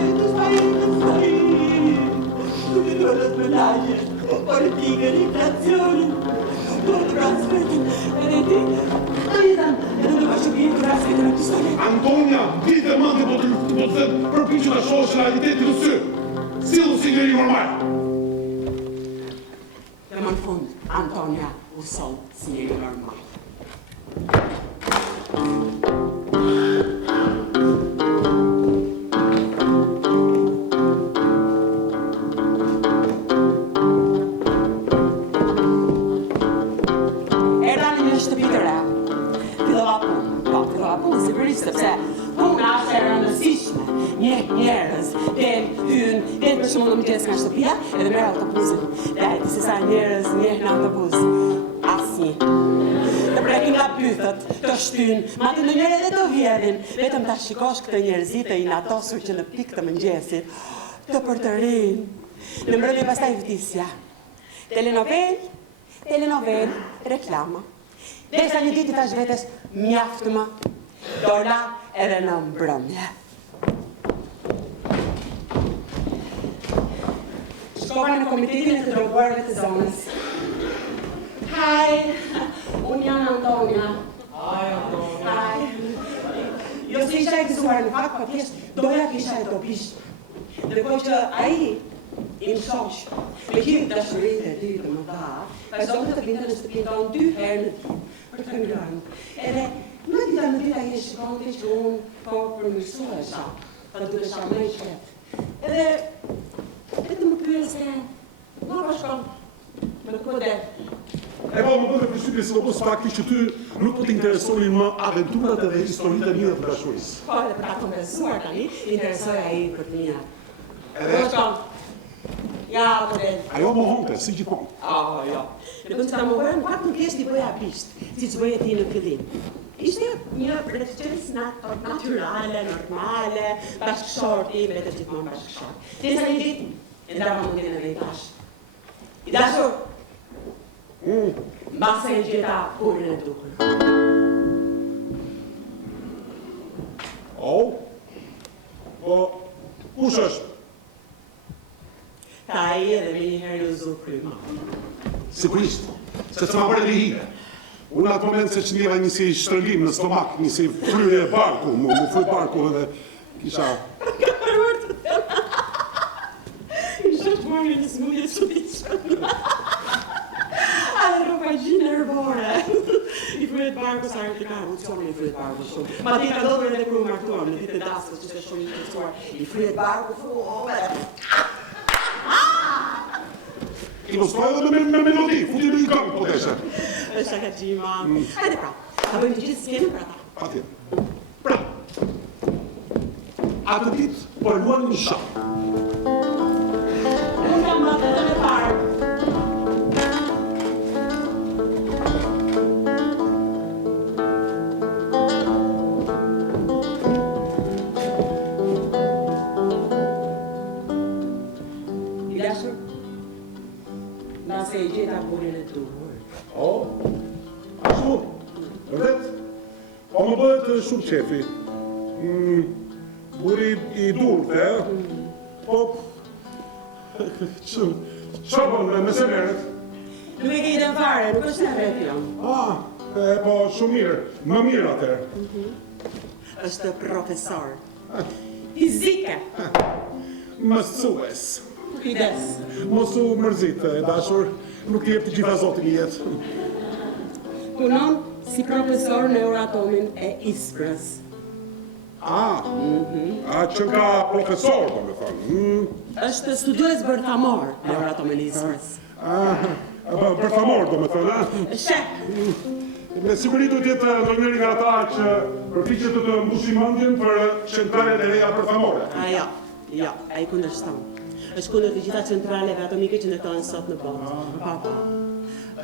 Do të smenaglie, politica, inflazione. Do të trasferti. Vedete? Non faccio più trasferti la storia. Antonia, dite më të do të përpiqet ta shohësh realitetin në sy. Sillu si njëri normal. Ma në fund, Antonia u sol si njëri normal. Erdani në shtëpi të re. Fillova punë, sigurisht, sepse puna është e rëndësishme. Një njerëz del për shumë në mëgjes nga shtëpia edhe merë autobusin. Dajti se sa njerëz njeh në autobus. Asnjë. Të prekin nga pythët, të shtyn, ma të në njërë edhe të vjedhin. Vetëm ta shikosh këtë njerëzit e inatosur që në pikë të mëngjesit, të përtërin. Në mbrëmje pastaj vdisja. Telenovel, reklama. Derisa një ditë tash vetes mjaftë më, dola edhe në mbrëmje. Shkova në komitetin e të droguarve të zonës. Haj, unë jam Antonia. Haj. Jo se isha e gëzuar në fakt, pa thjesht doja kisha e dopisht. Ndërkohë që ai im shosh, me gjithë dashurit e ty të më dha, vazhdonte të vinte në shtëpinë tonë 2 herë në ditë për të këmbëruar. Edhe në dita ai shkonte që unë po përmirësohesha, po duhesha më i shpejt. Edhe vetëm më pyese, "Ku shkon?" Më kode. E po, më bëre përshtypje se do faktikisht që ty nuk po të interesonin më aventurat edhe historitë e mira të dashurisë. Po, edhe për ta kompensuar tani, interesoj ai për të mia. Edhe Ku shkon? Ja, po del. ajo mohonte, si gjithmonë. Jo. Në kënd që ta mohojnë, pak nuk eshte i bëja bisht, si që bëje ti në fillim. Ishte një rrethqes natyrale, normale, bashkëshorti, vetë gjithmonë bashkëshort. Derisa një ditë, e ndava mundin edhe i tash. I dashur, mbase e gjeta urin e duhur. Po, kush është? Ta i edhe me një herë në zu kryma. Sigurisht, se të më bërë dhe hire. Unë atë moment se që njeva një si shtrëngim në stomak, një si fryrje e barku, më fry barku edhe kisha... Ka përruar të tema. Isha shmojnë një smundje çuditshme. Ai rrofagjinë herbore. I fryet barku sa herë të ka revolucionin i fryet barku shumë. Ma ti ka dober edhe kur u martuam, në ditë e daskës që ishte shumë i interesuar. I fryet barku Ilustroj edhe me melodi, futi me një këngë, po deshe. është shaka gjima. Hajde pra, ta bëjmë të gjithë skenën për ata. Patjetër. Pra, atë ditë po luan një shah. Unë kam më të e parë. të shumë qefi. Buri I durte, po... Qa bënë me se meret? Nuk e ke idën fare, nuk është në repion. Po shumë mirë, më mirë atër. Është profesor. Fizike. Mësues. Kujdes. Mos u mërzit, e dashur, nuk jep të gjitha zotin I jetë. Punon si profesor në Euratomin e Isprës. Që nga profesor, do me thënë. Është studiues bërthamor në Euratomin e Isprës. Bërthamor, do me thënë, Shef. Me siguri duhet jetë ndonjëri nga ata që përpiqet të mbushë mendjen për centralet e reja bërthamore. Jo, ai kundërshton. Është kundër të gjitha centraleve atomike që ndërtohen sot në botë.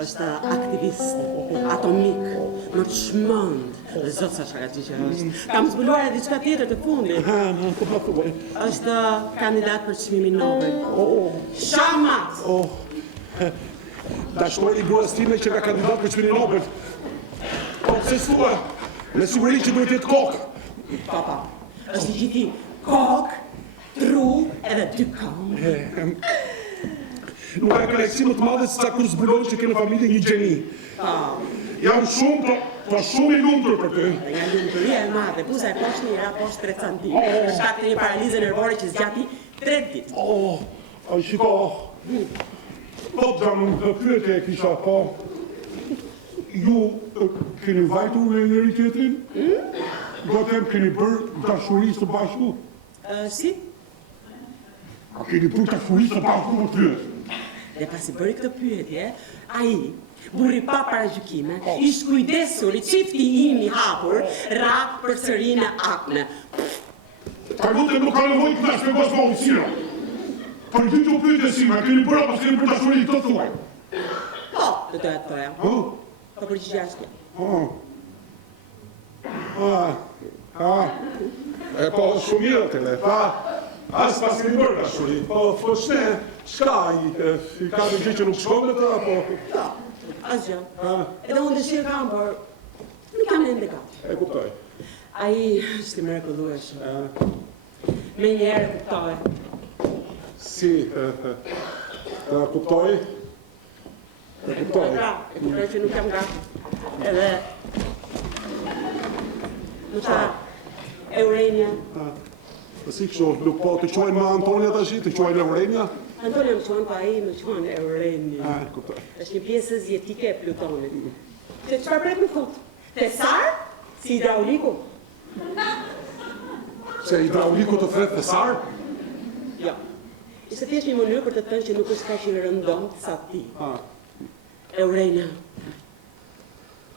Është aktivist, atomik, më të shmend. Dhe zot sa shkaqi që është. Kam zbuluar edhe diçka tjetër të fundit. Është kandidat për çmimin Nobel. Shamat. Dashuri I gruas time që ka kandidat për çmimin Nobel. Po pse thua? Me siguri që duhet jetë kokë. Papa, është I gjithi kokë, tru edhe dy këmbë. Nuk ka kënaqësi më të madhe se sa kur zbulon që ke në familje një gjeni. Jam shumë, po shumë I lumtur për ty. Nga lumturia e madhe, buza e poshtë një ra poshtë 3 cm. Për shkak të një paralize nervore që zgjati 3 ditë. Shiko, po jam pyetje kisha, po. Ju keni vajtur me njëri tjetrin? Do të them keni bërë dashuri së bashku? Si? Keni bërë dashuri së bashku më pyet. Dhe pasi bëri këtë pyetje, ai, burri pa paragjykime, ishte kujdesur I çifti im I hapur, ra përsëri në akne. Ta lutem nuk ka nevojë të na shpjegosh më sira. Për dy të pyetje si, keni bërë apo s'keni bërë dashuri të thuaj? Po, të doja të thoja. Po përgjigjja është kjo. Po shumë mirë të le, as pas keni bërë dashuri, po shne, shka I ka dhe gjë që nuk shkon dhe të, apo... Jo, asgjë. Edhe unë dëshirë kam, por nuk kam ende gati. E kuptoj. Ai është I mrekullueshëm. Me njerë kuptoj. Si, të kuptoj? E kuptoj. E kuptoj që nuk jam gati. Edhe... Më tha, Eurenia. Si kështu, nuk po të quajnë me Antonia tash, të quajnë Eurenia? Antonia më quajnë, pa ai më quajnë Eurenia. Kuptoj. Është një pjesë zjetike e Plutonit. Që çfarë pret më thot? Tesar? Si hidrauliku? Se hidrauliku të thret Tesar? Jo. Ishte thjesht një mënyrë për të thënë që nuk është kaq I rëndomt sa ti. Eurenia.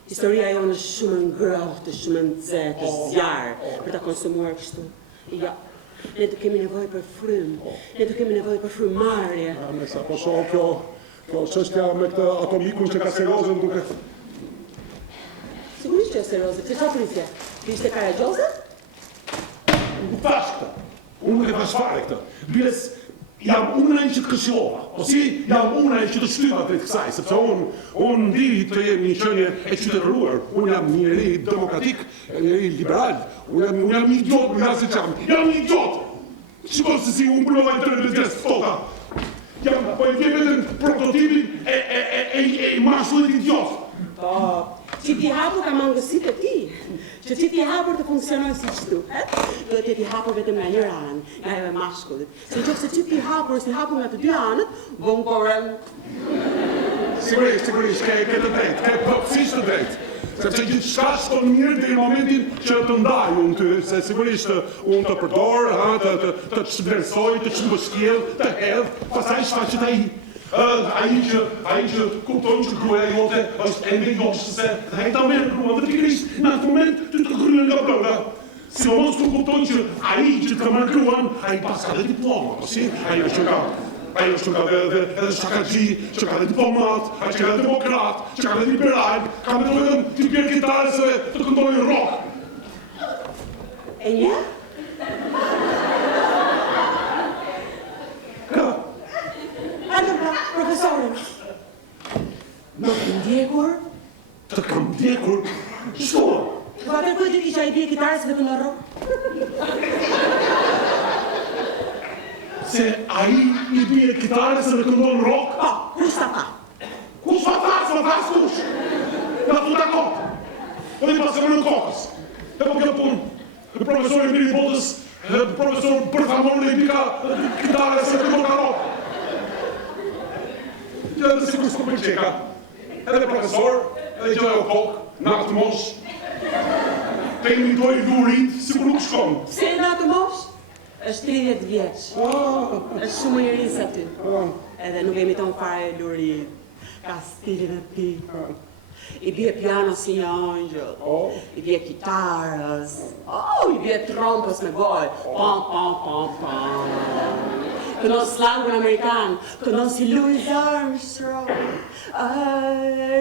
Historia jonë është shumë ngrohtë, shumë nxehtë, zjarë për ta konsumuar kështu. Jo. Ne do kemi nevojë për frymë. Ne do kemi nevojë për frymarrje. Me sa po shoh kjo çështja me këtë atomikun që ka serozën duke... Sigurisht që është serioze. Që çfarë prisje? Ishte karagjoze? Nuk thash këtë. Unë nuk e thash fare këtë. Biles jam unë që të këshillova. Po si jam unë që të shtyva drejt kësaj, sepse unë ndi të jem një qenie e qytetëruar. Unë jam një njeri demokratik, njeri liberal. Unë jam një idiot, më jasë që jam një idiot. Shikoj se si unë përnova të rëbëzjes tota. Jam, po e vjen vetëm prototipin e mashullit idiot. Po, qiti hapur ka mangësit e ti, që qiti hapur të funksionojë si qëtu, do të jeti hapur vetëm nga një anë, nga e mashkullit. Se në qofë se qiti hapur është I hapur nga të dy anët, vonë korën. Sigurisht, ke të drejt, ke plotësisht të drejt. Sepse gjithçka shkon mirë deri në momentin që të ndaj unë ty, se sigurisht unë të përdor, të çvlerësoj, të çmbështjell, të hedh, pastaj shfaqet ai që kupton që gruaja jote është ende joshse, ai ta merr gruan dhe pikërisht në atë moment ty të kryen nga brenda. Si mos të kupton që ai që të marr gruan, ai pas ka dhe diploma, po si? Ai është nga dhe shakaxhi, që ka dhe diplomat, ai që ka dhe demokrat, që ka dhe liberal, ka me vetëm të bjerë gitarës dhe të këndojë rock. E një? Profesorin, në të ndjekur? Të kam ndjekur? Shto? Po atër këtë ditë isha I bie kitarës dhe këndon rock? Se ai I bie kitarës dhe këndon rock? Po, kush ta tha? Kush ma thas kush? Na futa kokë. Po I pasë në kokës. E po kjo punë. Profesori Miri Botës, profesor përthamor në I bika kitarës dhe këndon rock. Kjo edhe sikur s'ko përqeka. Edhe profesor, edhe gjë e kokë, në atë mosh. Te imitoj lurit, sikur nuk shkon. Pse në atë mosh? Është 30 vjeç. Është shumë I ris aty. Edhe nuk imiton fare lurit. Ka stilin e tij. I bie piano si një angjëll. I bie kitarës. I bie trompës me gojë. Pam, pam, pam, pam. Kënon slangun Amerikan. Kënon si Louis Armstrong.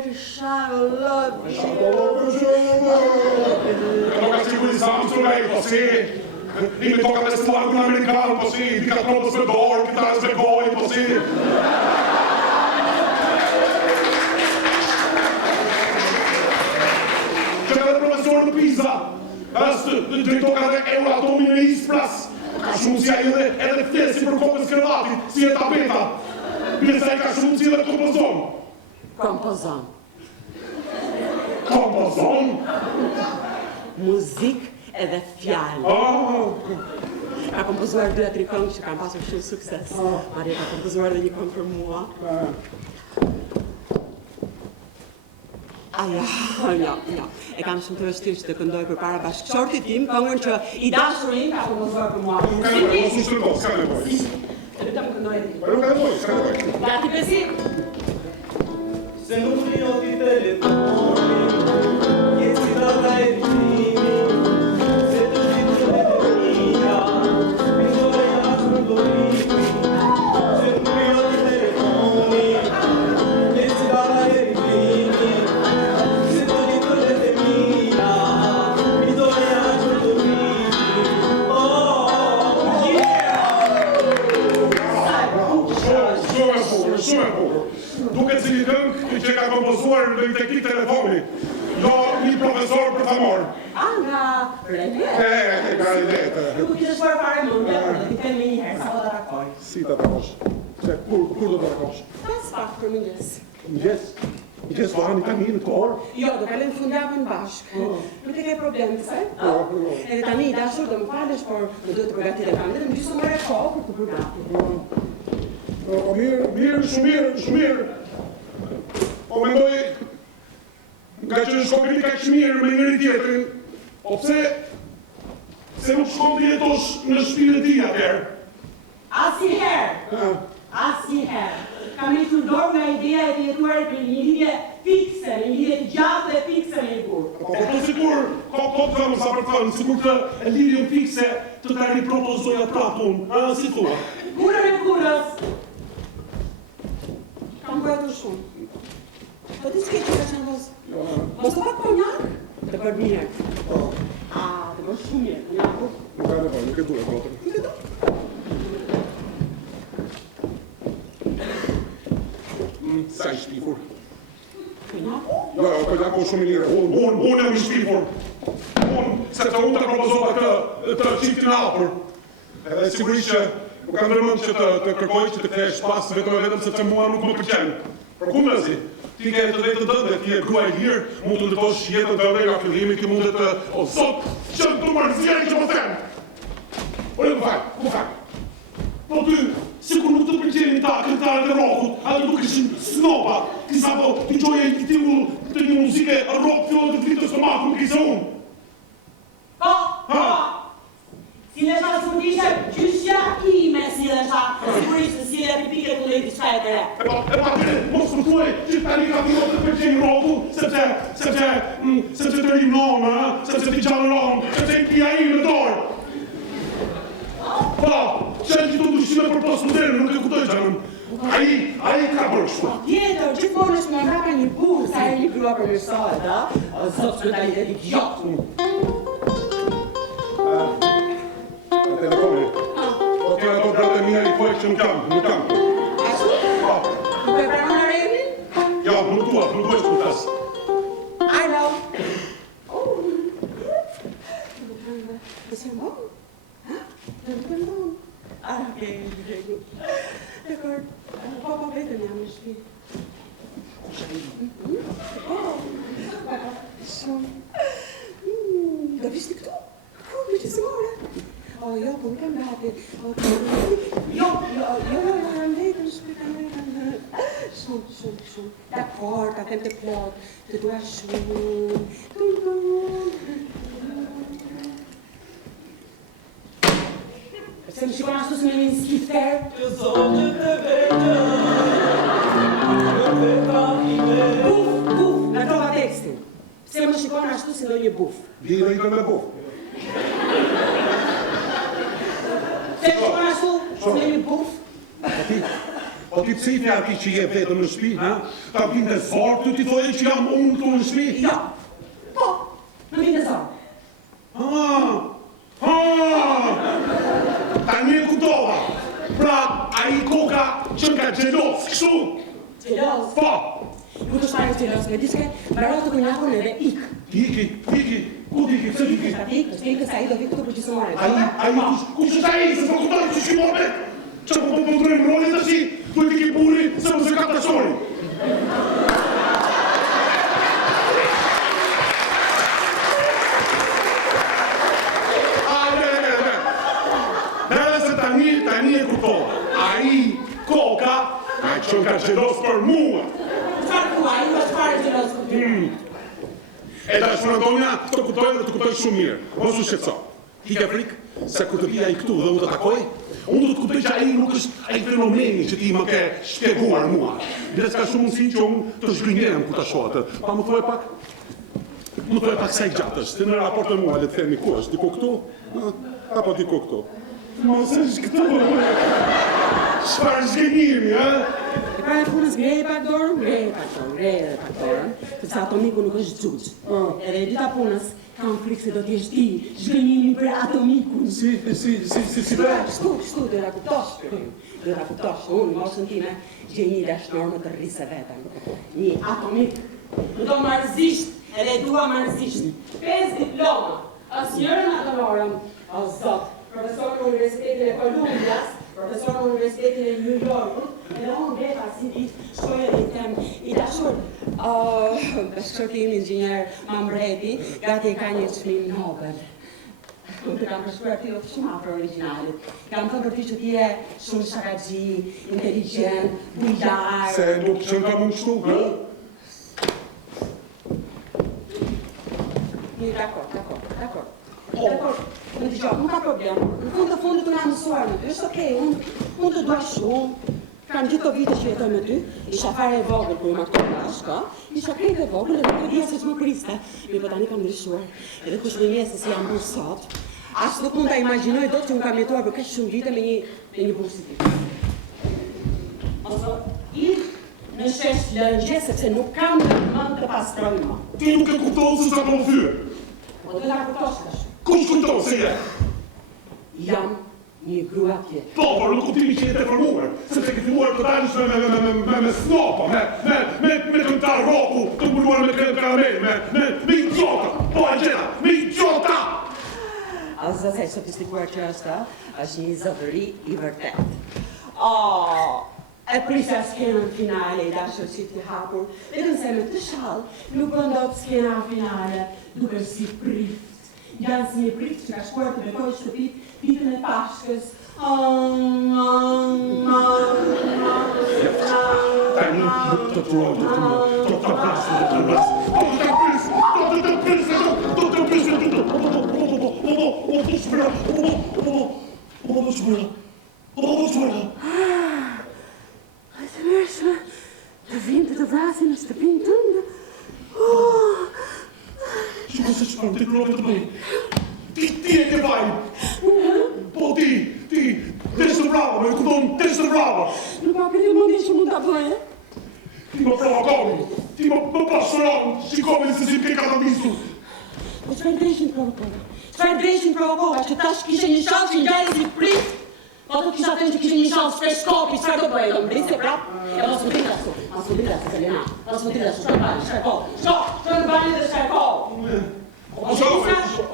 To shine a love. Këno ka si Louis Armstrong, po si. I me toka me slangun Amerikan, po si. Dika trompës me dorë, kitarës me gojë, po si. Në Pisa, të toka dhe Euratomin në Isplas, ka shumë si a edhe flesi për kokës krevatit, si e tapeta. Pjesa I ka shumë si edhe kompozon. Kompozon. Kompozon? Muzik edhe fjallë. Ka kompozuar 2-3 këngë që kanë pasur shumë sukses. Maria ka kompozuar dhe një këngë për mua. Ja. E kam shumë të vështirë që të këndoj për para bashkëshortit tim, këngën që I dashurin ka kompozuar për mua. Nuk ka nevojë, mos u shtrëngo, s'ka nevojë. E vetëm këndoj e ti. Nuk ka nevojë, s'ka nevojë. Gati Besi? Se nuk rinjo ti telefoni, jesi data e ritimi, se të gjithë të mija, pindore jasë në dorimi. Se nuk rinjo ti telefoni, jesi data e ritimi, se të gjithë të mija, pindore jasë në dorimi. Shumë e bukur. Duket si një këngë që ka kompozuar në një teknik telefoni. Jo një profesor përthamor. Nga Relet? Nga Relet. Nuk u kishë shkuar fare mundja, por do t'i them me njëherë, sa do t'a takoj. Si t'a takosh? Se kur do t'a takosh? Pas pak për mëngjes. Mëngjes vani tani në të orë? Jo, do kalojmë fundjavën bashkë. Nuk e ke problem, pse? Edhe tani I dashur do më falesh, por do duhet të përgatitem vetëm gjysmë ore kohë për të përgatitur. Po mirë, shumë mirë. Po mendoj, nga që në shkopin ka kështë mirë me njëri tjetrin, po pse nuk shkon të jetosh në shtëpinë e tij atëherë? Asnjëherë. Kam nisur dorë nga ideja e të jetuarit me një lidhje fikse, me një lidhje të gjatë dhe fikse me një burr. Po sikur, ko të thëmë sa për thëmë, sikur të lidhjen fikse të ta ripropozoja prapë unë, si thua? Kurën e kurës. Kam bërë shumë. Po ti s'ke që ka qenë vëzë? Mos të pak konjak? Të bërë mirë. Të bërë shumë mirë. Konjaku? Nuk ka nevojë, nuk e duhet botën. Nuk e do? Sa I shpifur. Konjaku? Jo, konjaku shumë I lirë. Unë jam I shpifur. Sepse unë të propozova të qiftin hapur. Edhe sigurisht që nuk kam ndërmend që të kërkoj që të kesh pas vetëm sepse mua nuk më pëlqen. Përkundërzi, ti ke të drejtë të ndë, ti je grua E lirë, mund të ndërtosh jetën të nga fillimi, ti mundet të... O, zot, që të mërzjeri që më them! Po në më fal. Po ty, sikur nuk të pëlqenin ta këngëtarët e rockut, atë nuk ishin snoba, ti sapo ti gjoje I titull të një muzike rock fillon të dritë të stomaku, nuk ishe unë. Po. Si në shakë së t'ishe gjyshja ime si në shakë, sigurisht në si e pipike të lejti qaj të re. E pa tëre, mos më thuaj që tani ka fillon të pëlqeni rockun, sepse të rinonë, sepse t'i gjallë ronë, sepse I pia I në dorë. Po, që e gjithë të dushime për posë moderne, nuk e kuptoj gjanën. Ai ka bërë kështu. Tjetër, gjithmonë është më mbrapa një burë, sa e një grua për mirësohet, a? Zotë që tani dhe idiotë. Telefoni. Po t'ja ato gratë e mija I thuaj që nuk kam. Ashtu? Po. Nuk e pranon në rejni? Ja, nuk duhet që të fes. I know. vishti këtu? Ku, me që se more? O, jo, po më kam gati. Jo, jam vetëm shpikë. Shumë. Dakor, ta kem të plot, të dua shumë. Se më shikon ashtu se me një skifter? Të zonjët e vegjë, veta ime. Buf, në trova tekstin. Se më shikon ashtu se do një buf. Vino i me buf. Se më shikon ashtu se do një buf. Po ti pse i fjarë ki që je vetëm në shpi, ha? Ta vinte zorë të ti thoje që jam unë këtu në shpi? Jo. Po, në vinte zorë. Ta një kuptova. Pra, a i koka që nga gjelos, kështu? Gjelos? Po. Nuk është pare gjelos, me diske, baro të kënjakon edhe ik. Iki, ku t'iki, pse t'iki? Është ikë sa i do vi këtu për gjisëmore. Kush është a i, se po kuptoj që shimore? Që po drejmë rollit të shi, duhet t'i ki puri, se po se ka të shori. Tani e kuptova. A i koka, a i që nga gjelos për mua. Qfarë ku, a i është pare gjelos për ty? E da shpër Antonia, të kuptoj dhe të kuptoj shumë mirë. Mos u shqetëso. Hike frikë, se kur të vija i këtu dhe u të takoj, unë do të kuptoj që a i nuk është a i fenomeni që ti më ke shpjeguar mua. Dhe s'ka shumë mundësi që unë të zhgënjem ku të shohë. Pa më thuaj pak? Më thuaj pak sa i gjatë është. Ti në raport e mua, le të themi ku është. Diko këtu? Apo diko këtu? Mos është këtu. Çfarë zgjenimi, ha? E pra e punës ngrej pak dorën, sepse atomiku nuk është xhuxh. Edhe e dyta punës, kam frikë se do t'jesh ti, zhgënjimi për atomikun. Si be? Shtu, do ta kuptosh. Unë, në moshën time, gjej një dashnor më të rrisë vetën. Një atomik. Më do marrëzisht, edhe dua marrëzisht. 5 diploma, asnjërin atomorën, o zot. Profesor në Universitetin e Kolumbias, profesor në Universitetin e New Yorkut, edhe unë veta si ditë shkoj edhe i tem i dashur. Bashkëshorti im inxhinier Mamreti, gati e ka një çmim Nobel. Unë të kam përshkruar ti shumë afër originalit. Kam thënë për ty që ti je shumë shakaxhi, inteligjent, bujlar. Se nuk që nga mund shtu, ha? Dakor. Më dëgjoj, nuk ka problem. Në fund të fundit unë jam mësuar me ty, është okej, unë të dua shumë. Kam gjithë të vite që jetoj me ty, isha fare e vogël kur më këto bashkë, isha krejt e vogël edhe nuk e dija se që më kriste. Mi po tani kam ndryshuar, edhe kush më njeh se si jam burë sot, as nuk mund ta imagjinoj dot që unë kam jetuar për kaq shumë vite me një burë si ti. Ose i në shesh lëngje sepse nuk kam në mend të pastroj më. Ti nuk e kupton se sa po më thyre. Po do ta kuptosh tash. Kush kupton se je? Jam një grua tjetër. Po, por në kuptimi që jetë e formuar, sepse ke filluar të dalësh me snopa, me këngëtar roku, të mbuluar me karamel, me idiota, po Angjela, me idiota! A zë se sofistikuar që është një zotëri i vërtet. E prisja skenën finale i dashur që ti hapur, vetëm se me të shallë nuk bëndot skena finale duke si prift. Janë si një prift që ka shkuar të bekoj shtëpit ditën e Pashkës. Tani nuk të truar, do të të vinte të vrasin në shtëpinë tënde. Shiko se që parë të kërëve të bëjë. Ti e ke vajnë. Po ti, tesh të bravo, me këton tesh të bravo. Nuk ka këtë mundi që mund të bëjë. Ti më provokoni, ti më pasuron, shikome se si ke ka të visu. Po çfarë drejshin provokova? Që tash kishe një shans që njajë si prift? Po të kisha thënë që kishe një shans shpesh kopi, çfarë do bëjë? Do më brisë prap? E mos më drita ashtu, Selena. Mos më drita ashtu, shkoj në banjë, shkoj kohë. Shkoj në banjë dhe shkoj kohë.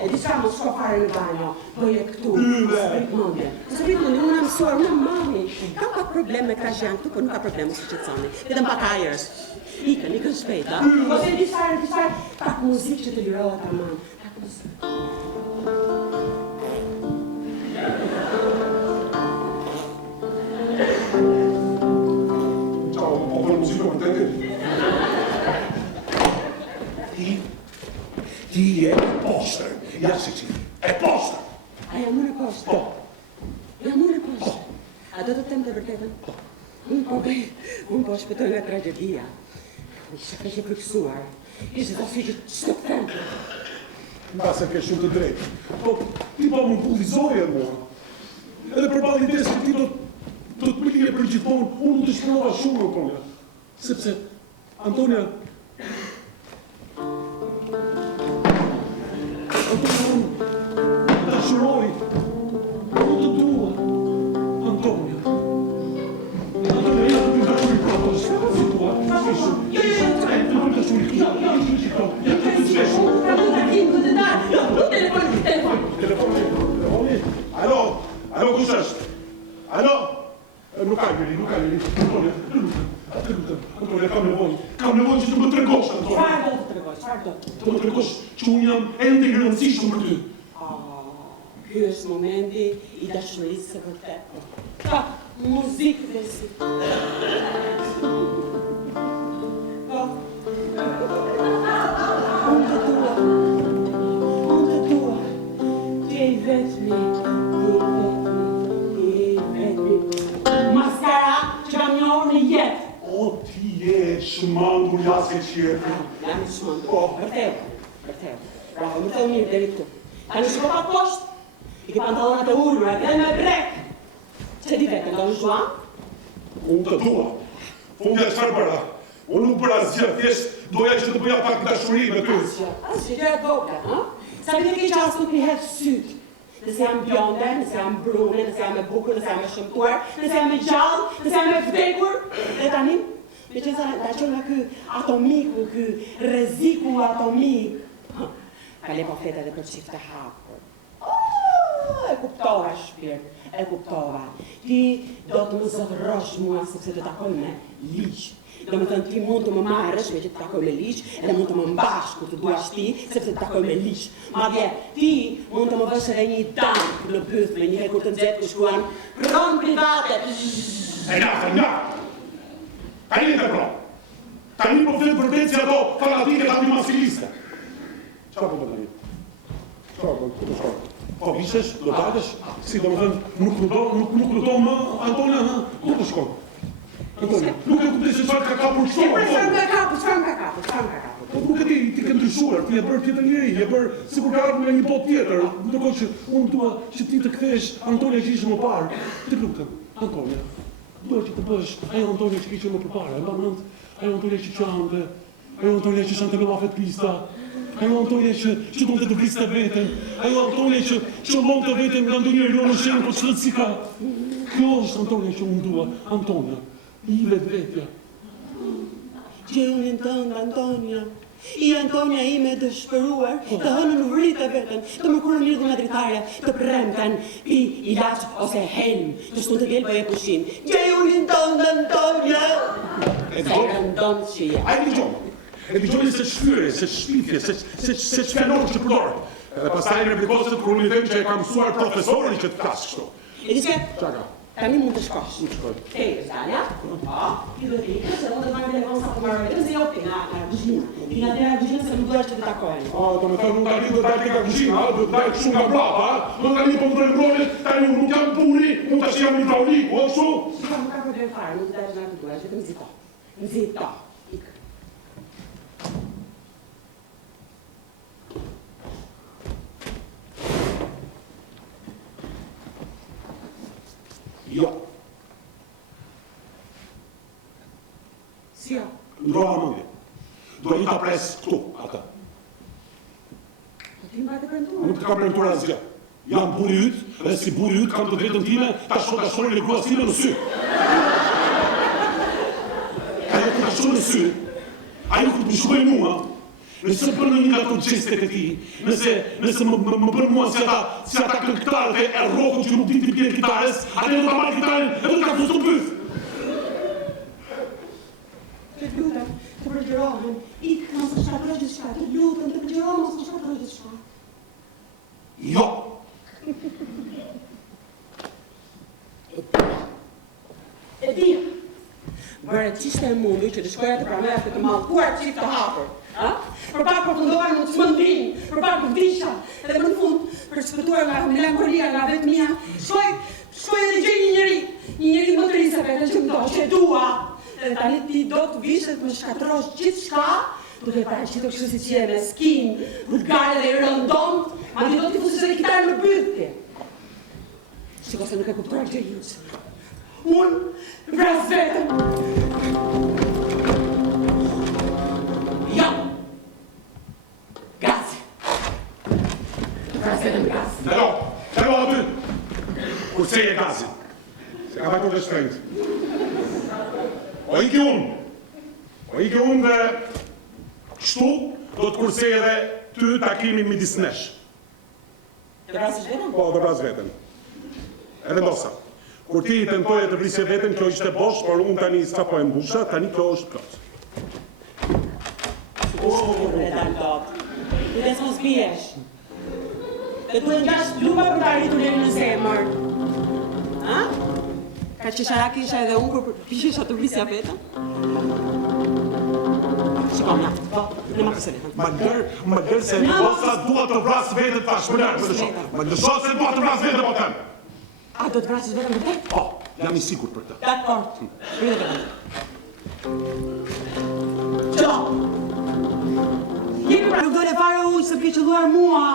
E diçka mos shko fare në banjo, bëje këtu, së prit mëndje, unë mësuar, unë mami. Ka pak problem me këta që janë këtu, po nuk ka problem, mos shqetësoni. Vetëm pak ajër. Ikën shpejt, a? Ose diçka, pak muzikë që të lirohet aman. Pak muzikë. Ti je e postër, ja si që e postër. A jam unë e poshtë? Po. Jam unë e poshtë? A do të them të vërtetën? Po. Unë po shpëtoj nga tragedia. Isha ka që përkësuar. Ishte të fi që të them. Nga se ke shumë të drejtë. Po, ti po më pullizoje mua. Edhe për balë ideës që ti do të plike për gjithmonë, unë do të shpërova shumë, Antonia. Sepse, Antonia, unë dashuroj, unë të dua, Antonia. Antonia, ja të dashuri pra, po shkëtë si tua, shkëshu, të dashuri, ja të shkëshu. Telefoni? Alo, kush është? Alo? Nuk ka njëri. Antonia, kam nevojë që të më tregosh, Antonia. Çfarë do të tregosh? Të më tregosh që unë jam ende i rëndësishëm për ty. Ky është momenti i dashurisë së vërtetë. Ka muzikë dhe si. Unë të dua. Ti e vetmi. Maskara që kam njohur në jetë. O, ti je shmandur jasë e qjetë. Jam i shmandur. Vërtetë. Bravo, më të mirë deri këtu. Tani shko pa poshtë. I ke pantallonat e ulura, edhe me brek. Që di vetëm, do në shua? Unë të dua. Fundja çfarë bëra? Unë nuk bëra asgjë, thjesht doja që të bëja pak dashuri me ty. Asgjë, gjëra të vogla, ha? Sa vite ke që asë nuk mi hedhë sytë. Nëse jam bjonde, nëse jam brune, nëse jam e bukur, nëse jam e shëmtuar, nëse jam e gjallë, nëse jam e vdekur. Dhe tani, me që da që nga ky atomiku, ky reziku atomik. Ka le po fletë edhe për çifte hapur. E kuptova shpirt, e kuptova. Ti do të më zëvrosh mua sepse të takoj me ligj. Do më thënë ti mund të më marrësh me që të takoj me ligj, edhe mund të më mbash kur të duash ti, sepse të takoj me ligj. Madje ti mund të më vësh edhe një damp në pyth me një herë kur të nxehet ku shkuan pronë private. Nga! Tani të pro! Tani po fletë për vetë si ato fanatike të antimasiliste. Qa po të tani? Qa po të shkoj? Po vishesh, do dalësh, si do më thënë, nuk ludo më, Antonia, ku të shkoj? Antonia, nuk e kuptoj se çfarë ka kapur E shtoa. për çfarë ka kapur? Po nuk e di, ti ke ndryshuar, ti e bërë tjetër njëri, e bërë sikur ka ardhur me një botë tjetër, ndërkohë që unë dua që ti të kthesh Antonia që ishe më parë. Të lutem, Antonia, dua që të bësh ajo Antonia që kishe më përpara, e mban mend, ajo Antonia që qante, ajo Antonia që shante me llafet pista, ajo Antonia që donte të vriste veten, ajo Antonia që qëllonte veten nga ndonjë rion në shenjë për çfarë si ka. Kjo është Antonia që unë dua, Antonia, i vetvetja. Gjunin tënd, Antonia. I Antonia ime dëshpëruar, të hënën vritë veten, të mërkurën mirë dhe madritare, të premten, pi, ilaç ose helm, të shtu të gjelë për e pushin. Gjunin tënd, Antonia. Se rëndon që je. A e dëgjoni se shfyre, se shpifje, se çfjalor që përdor. Edhe pastaj replikoset kur unë i them që e kam mësuar profesorin që të flas kështu. E di që? Çka ka? Tani mund të shkosh. Ku të shkoj? Te Italia? Po. Ti do të ikësh, se do të marrë telefonin sa të marrë vetëm se jo ti nga kuzhina. Ti nga dera kuzhinës se nuk duhesh që të takohen. Do me thënë, unë tani do dalë nga kuzhina, do të dalë shumë nga brapa, do tani po më drejmbrojnë, tani unë nuk jam puni, unë tash jam hidraulik, o kështu? Nuk ka problem fare, nuk të dash nga të duhesh, vetëm nxito. Nxito. Ik. Jo. Si jo? Ndroha mendje. Do i ta pres këtu, ata. Ti mbajtë premtuar. Nuk të kam premtuar asgjë. Jam buri yt, dhe si buri yt kam të drejtën time ta shoh dashurin e gruas time në sy. Ajo kur ta shoh në sy, ajo kur të shkojë mua, nëse bën një nga ato gjestet e tij, nëse më bën mua si ata këngëtarët e rockut që nuk din të bjerë kitarës, atë do ta marr kitarën e do ta kapoj të pyth. Të lutem, të përgjërohen, ik mos të shkatrosh diçka, të lutem, të përgjërohen, mos të shkatrosh diçka. Jo. E di, bërë qishte e mundur që të shkoja të prameja të mallkuar çift të hapur, ha? Për pak përfundohen në çmendin, për pak më vdisha, edhe më në fund, për shpëtuar nga melankolia, nga vetmia, shkoj edhe gjej një njeri më të ri se vetë që më doshte, dua. Edhe tani ti do të vish dhe të më shkatrosh gjithçka, duke paraqitur kështu siç je meskin, vulgare dhe rëndom, ma ti do t'i fusësh edhe kitarë në bytje. Shiko se nuk e kuptuar gjë juqë. Unë vras vetëm. Jo! Gazi. Vras vetëm gazi. Ndalo aty! Kurse je gazi? Se ka vajtur dhe shtrejt. O iki unë dhe kështu do të kursej edhe ty takimin midis nesh. Të vrasësh vetëm? Po, të vras vetëm. E vendosa. Kur ti i tentoje të vrisje vetën, kjo ishte bosh, por unë tani s'ka po e mbusha, tani kjo është plot. E dalë dot. Ti dhe s'mos biesh. Dhe tu e ngjash plupa për të arritur deri në zemër. Ha? Ka qesharak isha edhe unë kur pishisha të vrisja vetën? Shiko, mja, po, në ma kësë vetën. Më lërë se bosa dua të vras vetën tash, më lërë. Më lësho se dua të vras vetën, po temë. A, do të vrasësh vetëm vërtet? Po, jam i sigur për të. Dakor. Rride vetëm. Qdo! Jemi pra, nuk dole fare ujë se ke qëlluar mua.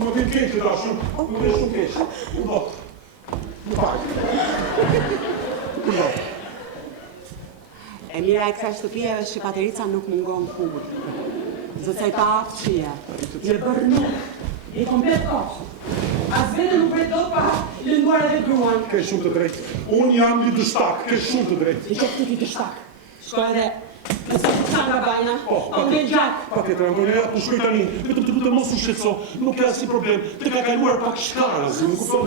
Më vjen keq të dashur, më vjen shumë keq. Më fal. E mira e kësaj shtëpie është që Paterica nuk mungon kur. Zotësaj pa aftësia. Je bërë nuk. E komplet kosh. As vete nuk prej do pa lënduar edhe gruan. Ke shumë të drejtë. Unë jam një dështak, ke shumë të drejtë. I qëtë ti dështak. Shko edhe nëse të sa nga bajna, unë dhe gjak. Patjetër, Antonia, po shkoj tani. Vetëm të lutem mos u shqetëso. Nuk ka asnjë problem. Të ka kaluar pak shkaraz, më kupton?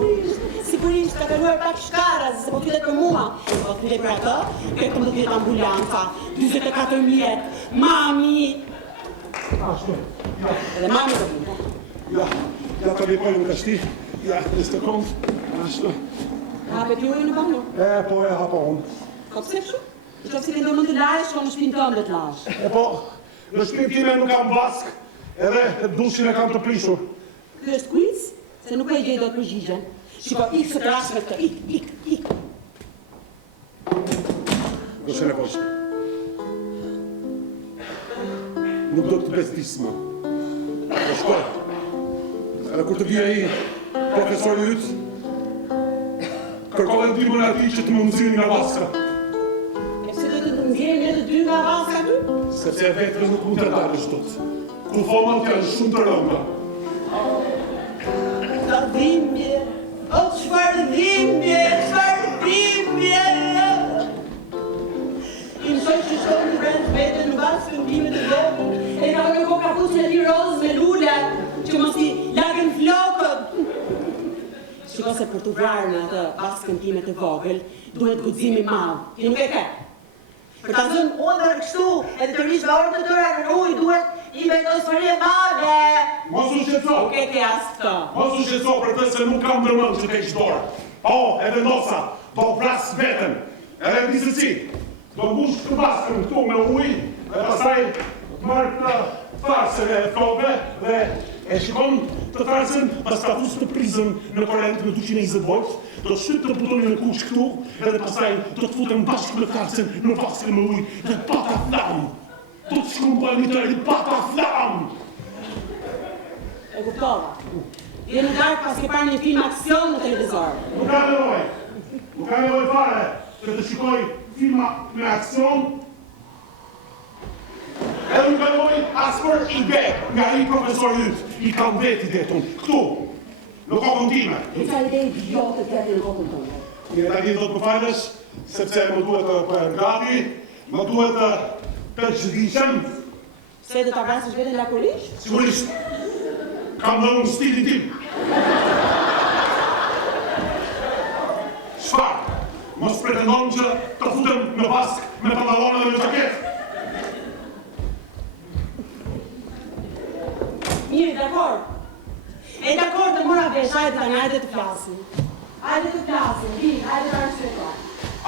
Sigurisht ka kaluar pak shkaraz, se po flitet për mua. Po flitet për atë, këtë më dhjetë ambulanca, 24 mjetë, mami. Ashtu. Edhe mami do vinte. Ja të lipojnë në kashti. Ja, në sekund. Ashtu. Hapet ju në banjo. Po e hapa unë. Po pse kështu? I qoftë se ke ndërmend të lahesh, shko në shtëpinë tënde të lash. Po, në shtëpinë time nuk kam vask, edhe dushin e kam të prishur. Ky është quiz, se nuk e gjej dot përgjigjen. Shiko, ik së trashme këtë, ik. Do se ne poshtë. Nuk do të bestis më. Do shkoj. Edhe kur të vje i profesori ytë, kërkoj e dimën ati që të më nëzirë nga vaska. E se do të të nxjerrin edhe dy nga vaska ty? Sepse vetëve nuk mund të dalësh dot. Kufonat janë shumë të rënda. Ka dhimbje, o çfarë dhimbje, çfarë dhimbje. I mësoj që shkoj në brend vetën në vaskën time të vogël, e ka një kokapucën e ti rozë me lule, që mos i lagën flokët. Shiko se për të vrarë në atë vaskën time të vogël, duhet guximi madh. Ti nuk e ke. Për ta zënë ondër kështu, edhe të rish varë të tëra në ujë, duhet inventorsëri e madhe. Mos u shqetëso! Nuk e ke as këtë. Mos u shqetëso për të se nuk kam ndërmend që te ish dorë. Po, e vendosa, do vras veten. Edhe di se si. Do mbush këtë vaskën këtu me ujë, dhe pastaj të marr këtë farsën e flokëve dhe e shikon të farsën, pas ka fusë të prizën në korrent në 220 volt, do shtyp të butonin në kush këtu, edhe pastaj do të futen bashkë me farsën në vaskën me ujë dhe pata flam. Do të shkrumboj një tërë pata flam. E kuptova. Je në darkë pas ke parë një film aksion në televizor. Nuk ka nevoj fare që të shikoj filma me aksion. Edhe nuk ka nevoj aspër ide nga i profesori yt. I kam vetë idetun. Këtu, në kokën time. I ca ide idiote të jetë në kokën tënde. Mire tani do të përfalesh, sepse më duhet të përën gati, më duhet të çdishem. Se do ta vrasësh veten lakurisht? Sigurisht, kam dhe unë stilin tim. Shfar, mos pretendon që të futem në vask me pantallona dhe me xhaketë. Mirë, dakor. E dakor të mora vesh, hajde tani, hajde të flasim. Hajde të flasim, vin, hajde të arsyetoj.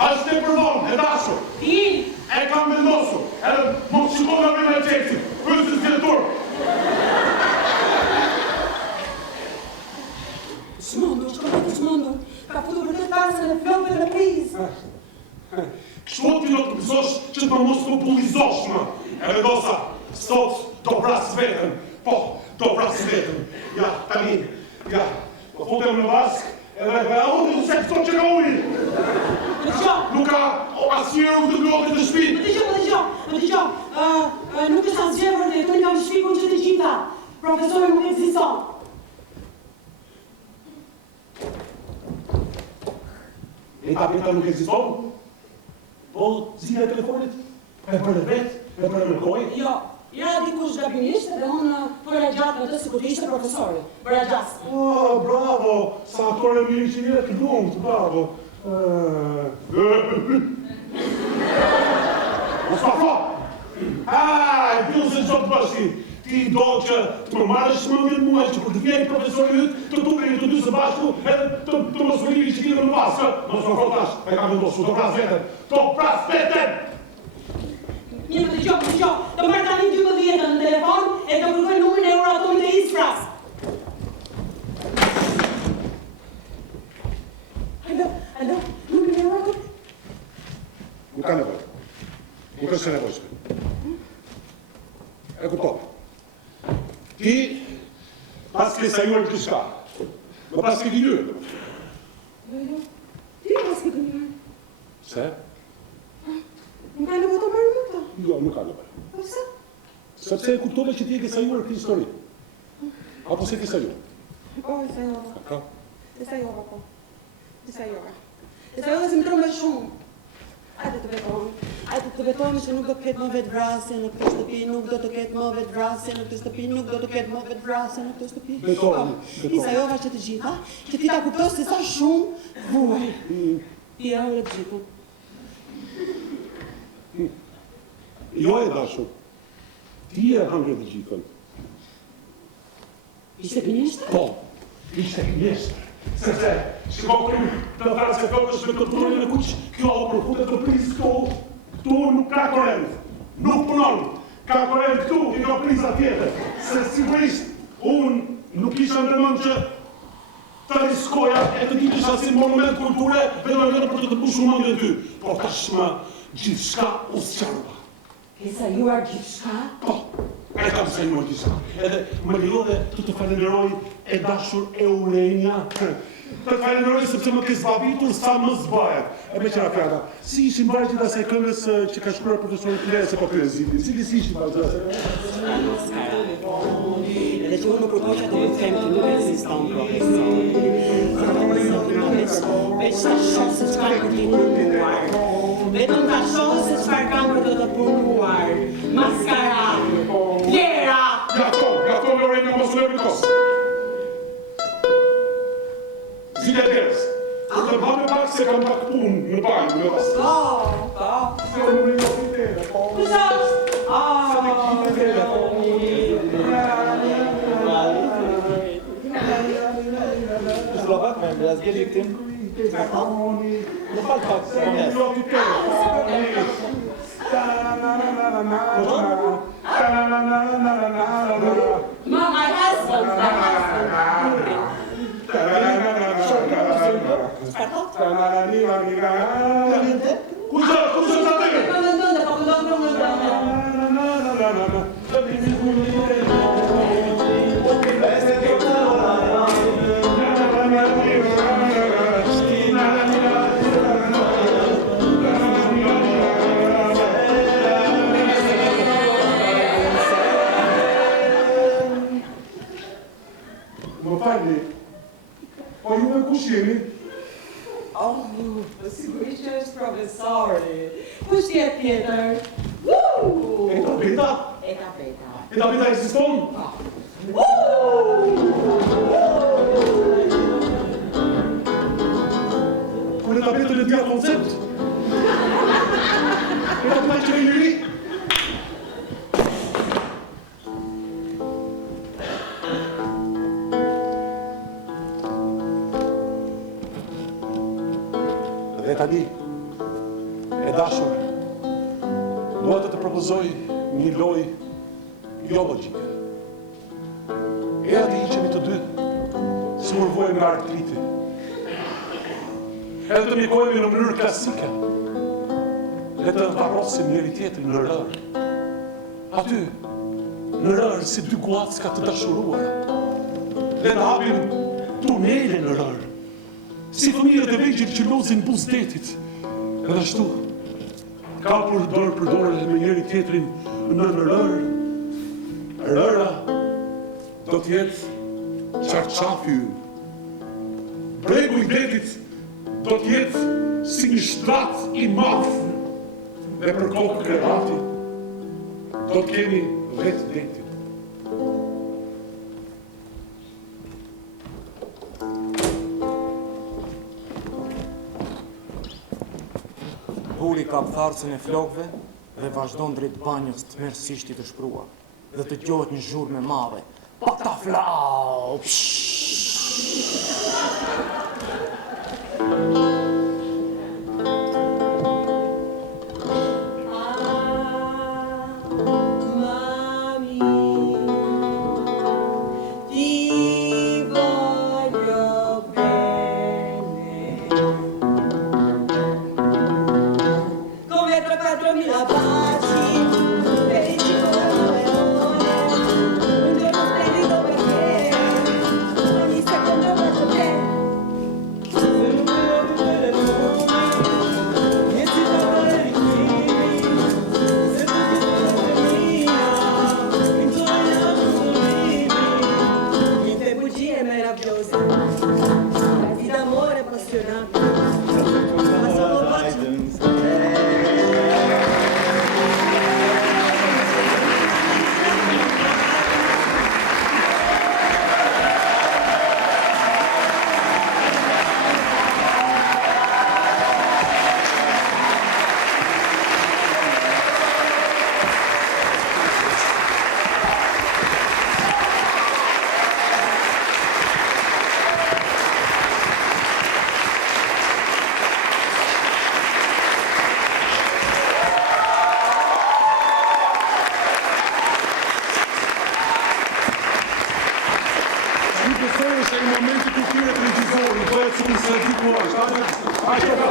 Ashtë e përdon, e dashur. Vin! E kam vendosur, edhe mos shikon nga vrena e qesit. Kryesës direktor. do vras vetën, po, do vras vetën. Ja, tani, ja, po futem në vask, edhe unë se këto që ka ujë. Nuk ka asnjëherë nuk të blokët të shtëpi. Më dëgjoj, nuk është asgjë vërtet, unë jam shpikun që të gjitha. Profesori nuk ekziston. Tapeta nuk ekziston? Po, zgjidhja e telefonit? E bërë vetë? E bërë në kohë? Jo, dikush gabimisht edhe unë bëra gjatë me të sikur të ishte profesori. Bëra gjatë. Oh, bravo! Sa aktore mirë që njëre të lumët, bravo! Mustafa! Aj, bjullë se gjotë bashki! Ti do që të më marrësh shmëndjen muaj që kur të vjej profesori yt, të tukeni të dy së bashku edhe të mos vëllimi që t'jeve në vasë. Mos më frotash, e kam vendosur, do pras veten! Do pras veten! Mirë, më dëgjoj, do marrë tani 12 në telefon e do kërkoj numrin e Euratomit të Ispras. Alo, numrin e Euratomit? Nuk ka nevojë. Nuk është nevojshme. E kuptova. Ti pas ke sajuar gjithçka. Më pas ke gënjur. Jo. Ti pas ke gënjur. Se? Nuk ka nevojë të marrë më këto. Jo, nuk ka nevojë. Po pse? Sepse e kuptova që ti e ke sajuar këtë histori. Apo se ke sajuar? Po, e sajova. Ka? E sajova, po. E sajova se më trombe shumë. Hajde të vetojmë që nuk do të ketë më vetë vrasje në këtë shtëpi, nuk do të ketë më vetë vrasje në këtë shtëpi, nuk do të ketë më vetë vrasje në këtë shtëpi. Vetojmë. I sajova që të gjitha, që ti ta kuptosh se sa shumë vuaj. Ti e hëngre të gjithën. Jo e dashur. Ti e hëngre të gjithën. Ishte gënjeshtër? Po, ishte gënjeshtër. Sepse, shiko këtu, të tharës e tokës me të turin e kuq, kjo përfutet të prizë këtu nuk ka korent, nuk punon, ka korent këtu, i ka priza tjetër, se sigurisht, unë nuk isha ndërmend që të riskoja e të ditisha si monument kulture, vetëm për të të pushur mendjen ty, por tashmë gjithçka u sqarua. Ke sajuar gjithçka? Po, e kam sajuar gjithçka. Edhe më lejove të falenderoj e dashur Eurenia. Të falenderoj sepse më ke zbavitur sa më zbahet. E me qëra fjalla, si ishin vargjit asaj këngës që ka shkruar profesori Pire se po pyre zidin? Si ishin vargjit asaj? Edhe që unë më përpoqa të më them që nuk ekziston profesori. Veç ta shoh se çfarë për ti punuar. Vetëm ta shoh se çfarë kam për të punuar. Maskara, tjera. Gato, Lorena, mos u lëri kos. Zile deres. Për të bëmë pak se kam pak punë në banjë, në vas. Po. Se më në një ofitele, po. Kusht? Se në kifitele, po. Është lopak me mbra zgjeli këtim. Në fal pak se më jes. My husband. Kushtë të tëve? Më falni, po ju me kush jeni? Sigurisht që është profesori. Kush tjetë tjetër? E tapeta? E tapeta. E tapeta ekziston? Kur e tapetën e dhja koncept? E tapeta që e njëri? Dhe tani, e dashur, dua të propozoj një lojë jo logjike. E ati i qemi të dy, si urvojmë nga artriti. Edhe të mjekojmë në mënyrë klasike. Le të varrosim njëri tjetrin në rërë. Aty, në rërë si dy guacka të dashuruara. Le të hapim tunele në rërë, si fëmijët e vegjël që lozin buzdetit. Edhe ashtu, kapur dorë për dorë me njëri tjetrin në rërë, rëra do t'jetë qarqafi ynë. Bregu i detit do t'jetë si një shtrat i madh dhe për kokë krevati do t'kemi vetë detin. Huli kap tharësën e flokëve dhe vazhdon drejt banjës të merësisht i të shpruar dhe të gjohet një zhurmë e madhe. Pataflau! Mami, ti voglio bene. Come tra 4.000 baci, felici come ore, un giorno splendido per te, ogni secondo bacio te. Se non vedo più le nomi, e si trovano i primi, se tu ti trovi mia, in sogno sublimi, in te bugie meravigliose, di d'amore appassionato, ma solo bacio. Se në momentin ku kyret regjizori, bëhet si se di ku është. Ashtë ka